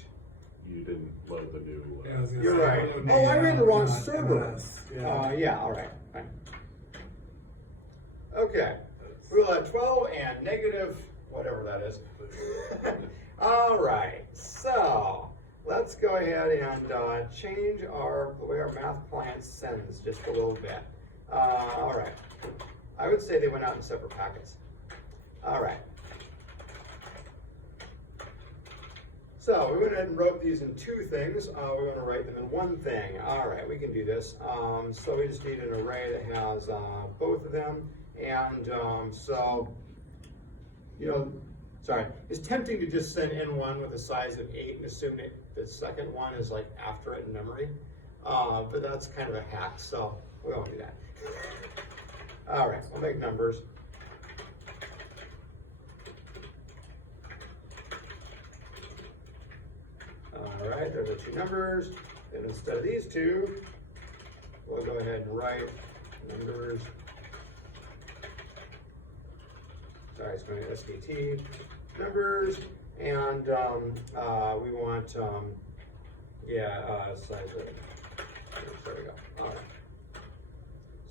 You didn't load the new. You're right. Oh, I made the wrong server. Yeah. All right. Fine. Okay. We'll add 12 and negative whatever that is. All right. So let's go ahead and change the way our math client sends just a little bit. All right. I would say they went out in separate packets. All right. So we went ahead and wrote these in 2 things. We want to write them in 1 thing. All right, we can do this. So we just need an array that has both of them. And so, you know, sorry, it's tempting to just send N1 with a size of 8 and assume that the second one is like after it in memory. But that's kind of a hack, so we won't do that. All right, we'll make numbers. All right, there's our 2 numbers. And instead of these 2, we'll go ahead and write numbers. Sorry, it's going to SVT numbers. And we want, size of, there we go. All right.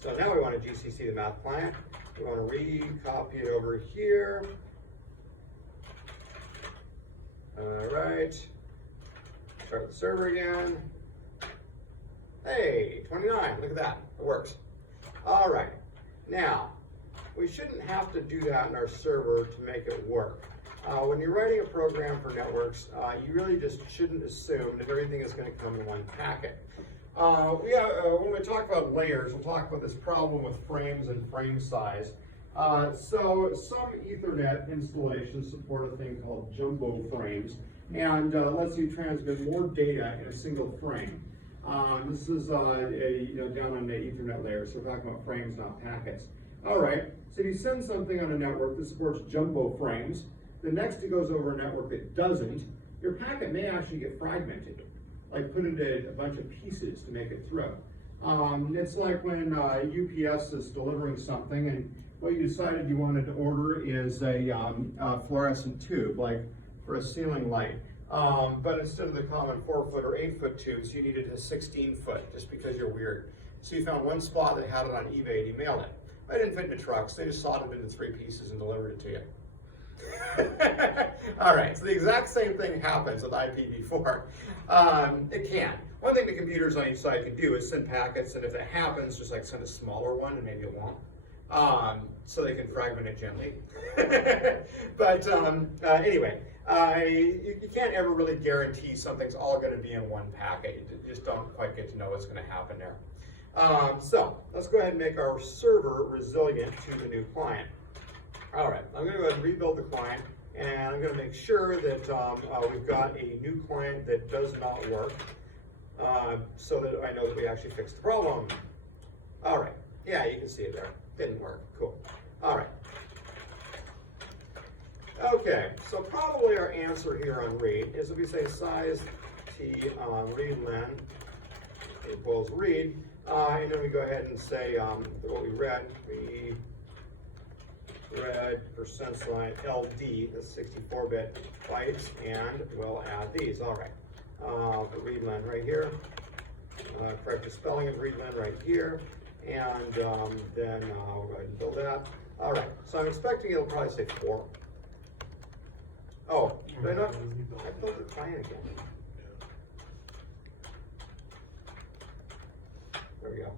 So now we want to GCC the math client. We want to recopy it over here. All right. Start the server again. Hey, 29, look at that, it works. All right, now, we shouldn't have to do that in our server to make it work. When you're writing a program for networks, you really just shouldn't assume that everything is going to come in 1 packet. When we talk about layers, we'll talk about this problem with frames and frame size. So some Ethernet installations support a thing called jumbo frames, and lets you transmit more data in a single frame. This is down on the Ethernet layer, so we're talking about frames, not packets. All right, so if you send something on a network that supports jumbo frames, the next it goes over a network that doesn't, your packet may actually get fragmented, like put into a bunch of pieces to make it through. It's like when UPS is delivering something and what you decided you wanted to order is a fluorescent tube, like for a ceiling light. But instead of the common 4-foot or 8-foot tubes, you needed a 16-foot, just because you're weird. So you found one spot that had it on eBay and you mailed it. It didn't fit into trucks, they just sawed it into 3 pieces and delivered it to you. All right, so the exact same thing happens with IPv4. It can. One thing the computers on each side can do is send packets, and if it happens, just like send a smaller one, and maybe it won't. So they can fragment it gently. But anyway, you can't ever really guarantee something's all going to be in one packet. You just don't quite get to know what's going to happen there. So let's go ahead and make our server resilient to the new client. All right, I'm going to go ahead and rebuild the client, and I'm going to make sure that we've got a new client that does not work, so that I know that we actually fixed the problem. All right, yeah, you can see it there. Didn't work. Cool. All right. Okay, so probably our answer here on read is if we say size t on read len equals read, and then we go ahead and say what we read percent sign LD, that's 64-bit bytes, and we'll add these. All right, put read len right here, correct the spelling of read len right here, and then we'll go ahead and build that. All right, so I'm expecting it'll probably say 4. Oh, did I not? I built the client again. There we go.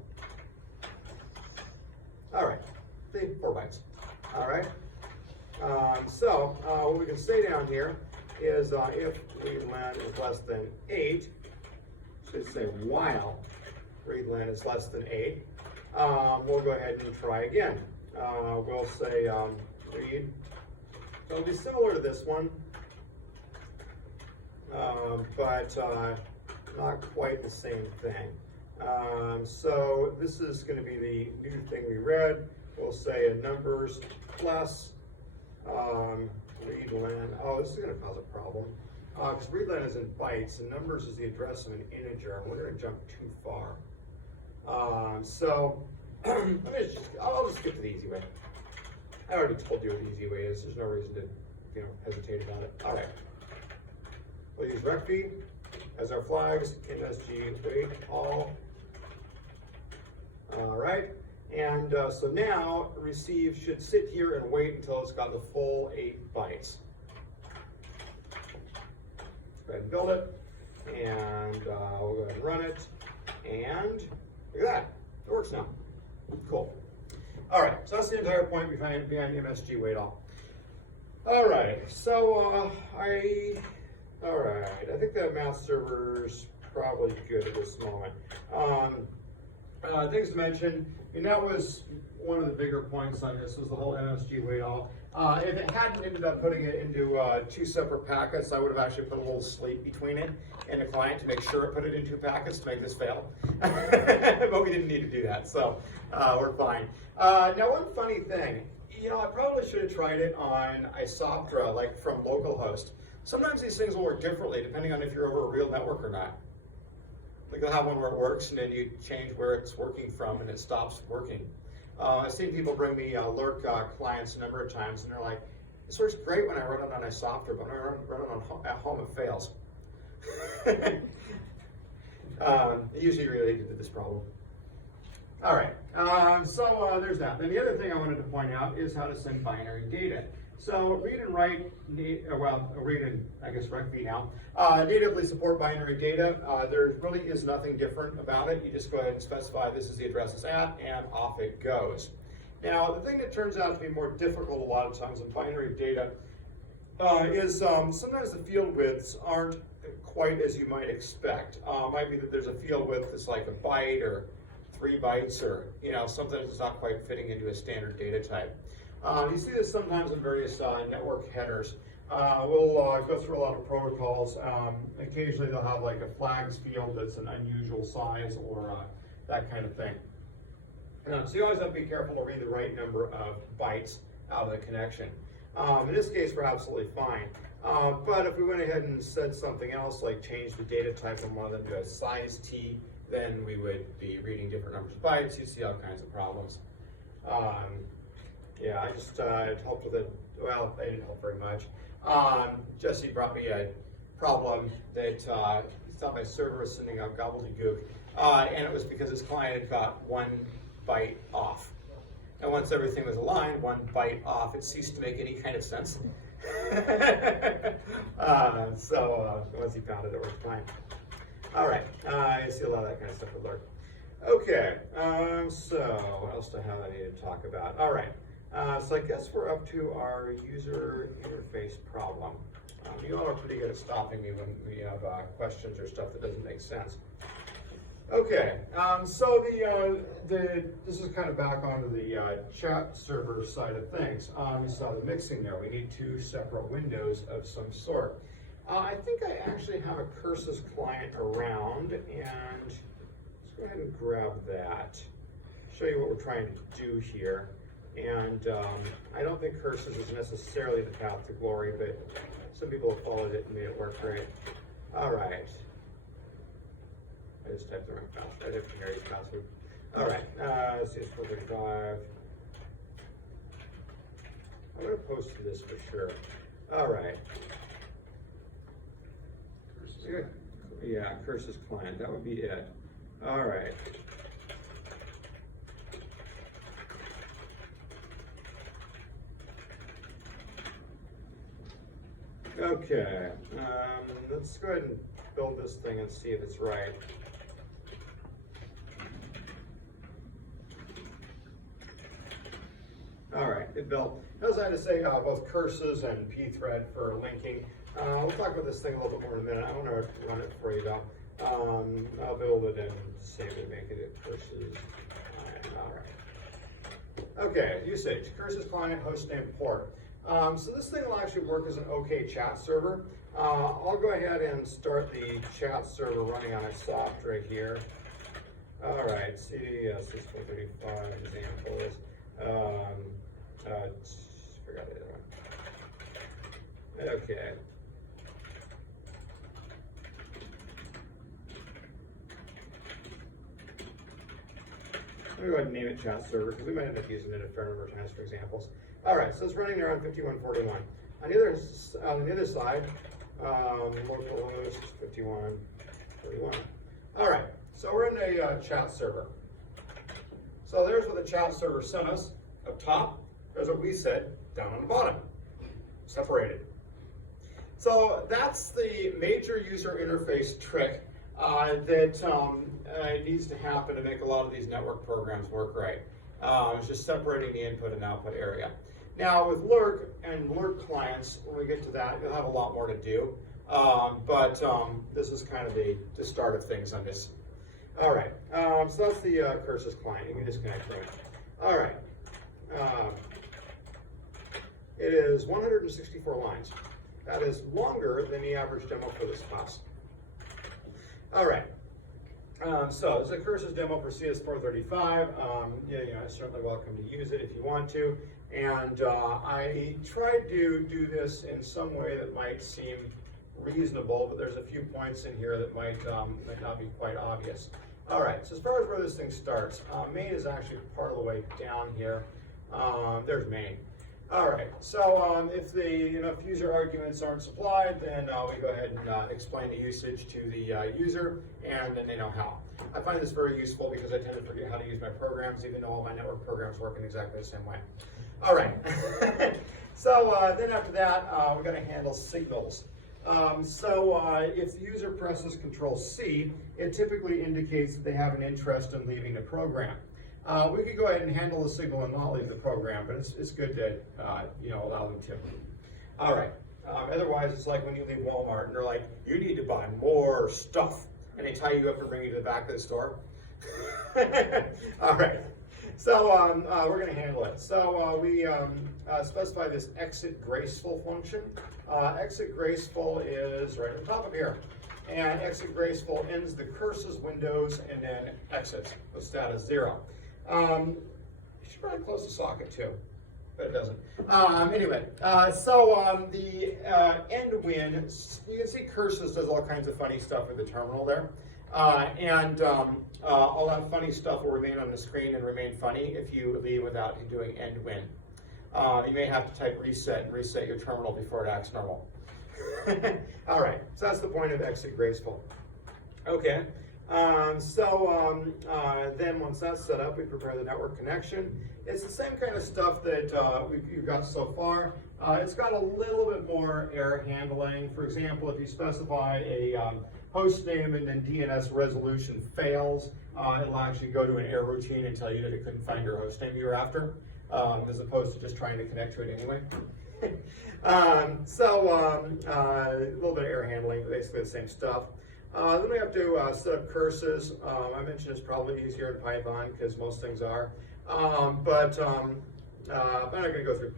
All right, see, 4 bytes. All right. So what we can say down here is if read len is less than 8, should say while read len is less than 8, we'll go ahead and try again. We'll say read. So it'll be similar to this one, but not quite the same thing. So this is going to be the new thing we read. We'll say a numbers plus read len. Oh, this is going to cause a problem because read len is in bytes and numbers is the address of an integer. I'm going to jump too far. So I'll just get to the easy way. I already told you what the easy way is. There's no reason to, hesitate about it. All right. We'll use recv as our flags. MSG wait all. All right. And so now receive should sit here and wait until it's got the full 8 bytes. Go ahead and build it, and we'll go ahead and run it, and look at that, it works now. Cool. All right, so that's the entire point behind MSG wait all. All right, so I think that math server's probably good at this moment. Things to mention, and that was one of the bigger points on this, was the whole MSG wait all. If it hadn't ended up putting it into 2 separate packets, I would have actually put a little sleep between it and the client to make sure it put it in 2 packets to make this fail. But we didn't need to do that, so we're fine. Now, one funny thing, I probably should have tried it on Isoptra, like from localhost. Sometimes these things will work differently depending on if you're over a real network or not. Like you'll have one where it works and then you change where it's working from and it stops working. I've seen people bring me lurk clients a number of times and they're like, this works great when I run it on Isoptra, but when I run it at home, it fails. Usually related to this problem. All right, so there's that. Then the other thing I wanted to point out is how to send binary data. So read and write, read and I guess recv now, natively support binary data. There really is nothing different about it. You just go ahead and specify this is the address it's at, and off it goes. Now, the thing that turns out to be more difficult a lot of times in binary data is sometimes the field widths aren't quite as you might expect. Might be that there's a field width that's like a byte or 3 bytes or something that's not quite fitting into a standard data type. You see this sometimes in various network headers. We'll go through a lot of protocols. Occasionally they'll have like a flags field that's an unusual size or that kind of thing. So you always have to be careful to read the right number of bytes out of the connection. In this case, we're absolutely fine. But if we went ahead and said something else, like change the data type from one of them to a size t, then we would be reading different numbers of bytes. You'd see all kinds of problems. Yeah, I just helped with it. Well, they didn't help very much. Jesse brought me a problem that he thought my server was sending out gobbledygook, and it was because his client had got 1 byte off. And once everything was aligned, 1 byte off, it ceased to make any kind of sense. So once he found it, it worked fine. All right, I see a lot of that kind of stuff with Lurk. Okay, so what else do I have I need to talk about? All right, so I guess we're up to our user interface problem. You all are pretty good at stopping me when we have questions or stuff that doesn't make sense. Okay, so this is kind of back onto the chat server side of things. You saw the mixing there. We need 2 separate windows of some sort. I think I actually have a Curses client around, and let's go ahead and grab that. Show you what we're trying to do here. And I don't think Curses is necessarily the path to glory, but some people have followed it and made it work great. All right. I just typed the wrong password. I didn't hear your password. All right, CS-435. I'm going to post this for sure. All right. Yeah, Curses client. That would be it. All right. Okay. Let's go ahead and build this thing and see if it's right. All right, it built. As I had to say, both Curses and pthread for linking. We'll talk about this thing a little bit more in a minute. I want to run it for you though. I'll build it and save it and make it a Curses client. All right. Okay, usage, Curses client, hostname, port. So this thing will actually work as an OK chat server. I'll go ahead and start the chat server running on a soft right here. All right, CS-435 examples. Forgot the other one. Okay. I'm going to go ahead and name it chat server because we might end up using it a fair number of times for examples. All right, so it's running there on 5141. On the other side, localhost 5141. All right, so we're in a chat server. So there's what the chat server sent us up top. There's what we said down on the bottom, separated. So that's the major user interface trick that needs to happen to make a lot of these network programs work right. It's just separating the input and output area. Now with Lurk and Lurk clients, when we get to that, you'll have a lot more to do. But this is kind of the start of things on this. All right, so that's the Curses client. You can disconnect from it. All right, it is 164 lines. That is longer than the average demo for this class. All right, so this is a Curses demo for CS-435. Yeah, you're certainly welcome to use it if you want to. And I tried to do this in some way that might seem reasonable, but there's a few points in here that might not be quite obvious. All right, so as far as where this thing starts, main is actually part of the way down here. There's main. All right, so if if user arguments aren't supplied, then we go ahead and explain the usage to the user, and then they know how. I find this very useful because I tend to forget how to use my programs, even though all my network programs work in exactly the same way. All right, so then after that, we're going to handle signals. If the user presses Control-C, it typically indicates that they have an interest in leaving the program. We could go ahead and handle the signal and not leave the program, but it's good to allow them to. All right. Otherwise, it's like when you leave Walmart and they're like, "You need to buy more stuff," and they tie you up and bring you to the back of the store. All right. So we're going to handle it. So we specify this exit graceful function. Exit graceful is right at the top of here. And exit graceful ends the Curses windows and then exits with status 0. You should probably close the socket too, but it doesn't. Anyway, the end win, you can see Curses does all kinds of funny stuff with the terminal there. All that funny stuff will remain on the screen and remain funny if you leave without doing end win. you may have to type reset and reset your terminal before it acts normal. All right, so that's the point of exit graceful. Okay, then once that's set up, we prepare the network connection. It's the same kind of stuff that you've got so far. It's got a little bit more error handling. For example, if you specify a host name and then DNS resolution fails, it'll actually go to an error routine and tell you that it couldn't find your host name you were after, as opposed to just trying to connect to it anyway. A little bit of error handling, but basically the same stuff. Then we have to set up curses. I mentioned it's probably easier in Python because most things are. I'm not going to go through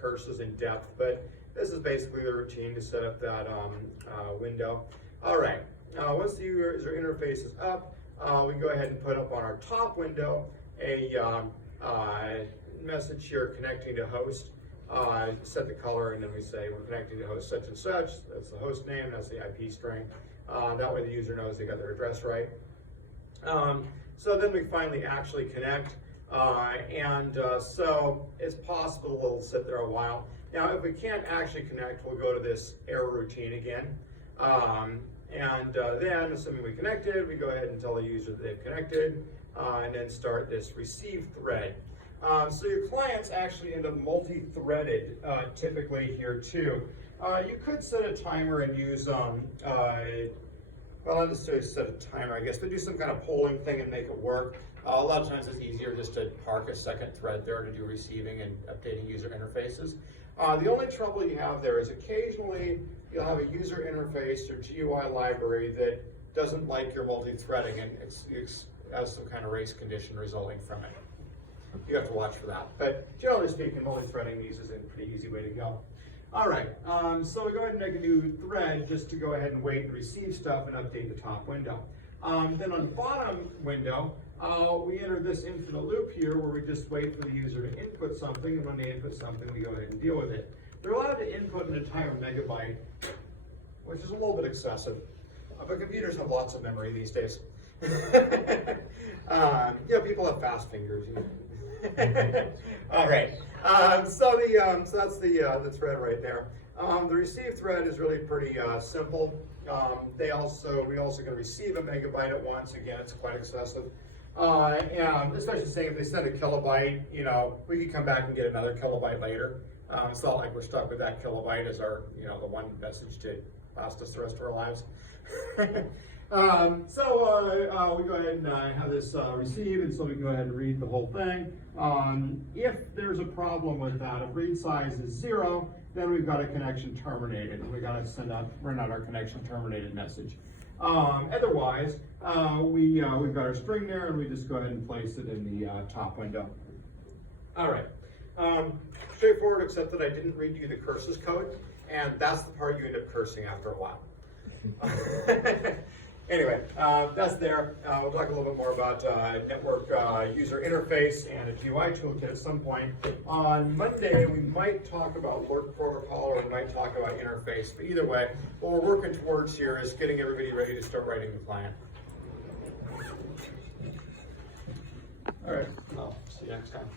curses in depth, but this is basically the routine to set up that window. All right, once the user interface is up, we can go ahead and put up on our top window a message here connecting to host. Set the color, and then we say we're connecting to host such and such. That's the host name, that's the IP string. That way the user knows they got their address right. So then we finally actually connect, so it's possible it'll sit there a while. Now, if we can't actually connect, we'll go to this error routine again. Then, assuming we connected, we go ahead and tell the user that they've connected, and then start this receive thread. So your clients actually end up multi-threaded typically here too. You could set a timer and use, well, not necessarily set a timer, I guess, but do some kind of polling thing and make it work. A lot of times it's easier just to park a second thread there to do receiving and updating user interfaces. The only trouble you have there is occasionally you'll have a user interface or GUI library that doesn't like your multi-threading and it has some kind of race condition resulting from it. You have to watch for that. But generally speaking, multi-threading these is a pretty easy way to go. All right, so we go ahead and make a new thread just to go ahead and wait and receive stuff and update the top window. Then on the bottom window, we enter this infinite loop here where we just wait for the user to input something, and when they input something, we go ahead and deal with it. They're allowed to input an entire megabyte, which is a little bit excessive, but computers have lots of memory these days. People have fast fingers. All right, so that's the thread right there. The receive thread is really pretty simple. We also can receive a megabyte at once. Again, it's quite excessive. And especially saying if they send a kilobyte, we could come back and get another kilobyte later. It's not like we're stuck with that kilobyte as our, the one message to last us the rest of our lives. We go ahead and have this receive, and so we can go ahead and read the whole thing. If there's a problem with that, if read size is 0, then we've got a connection terminated, and we got to run out our connection terminated message. Otherwise, we've got our string there, and we just go ahead and place it in the top window. All right, straightforward, except that I didn't read you the curses code, and that's the part you end up cursing after a while. Anyway, that's there. We'll talk a little bit more about network user interface and a GUI toolkit at some point. On Monday, we might talk about work protocol, or we might talk about interface. But either way, what we're working towards here is getting everybody ready to start writing the client. All right, I'll see you next time.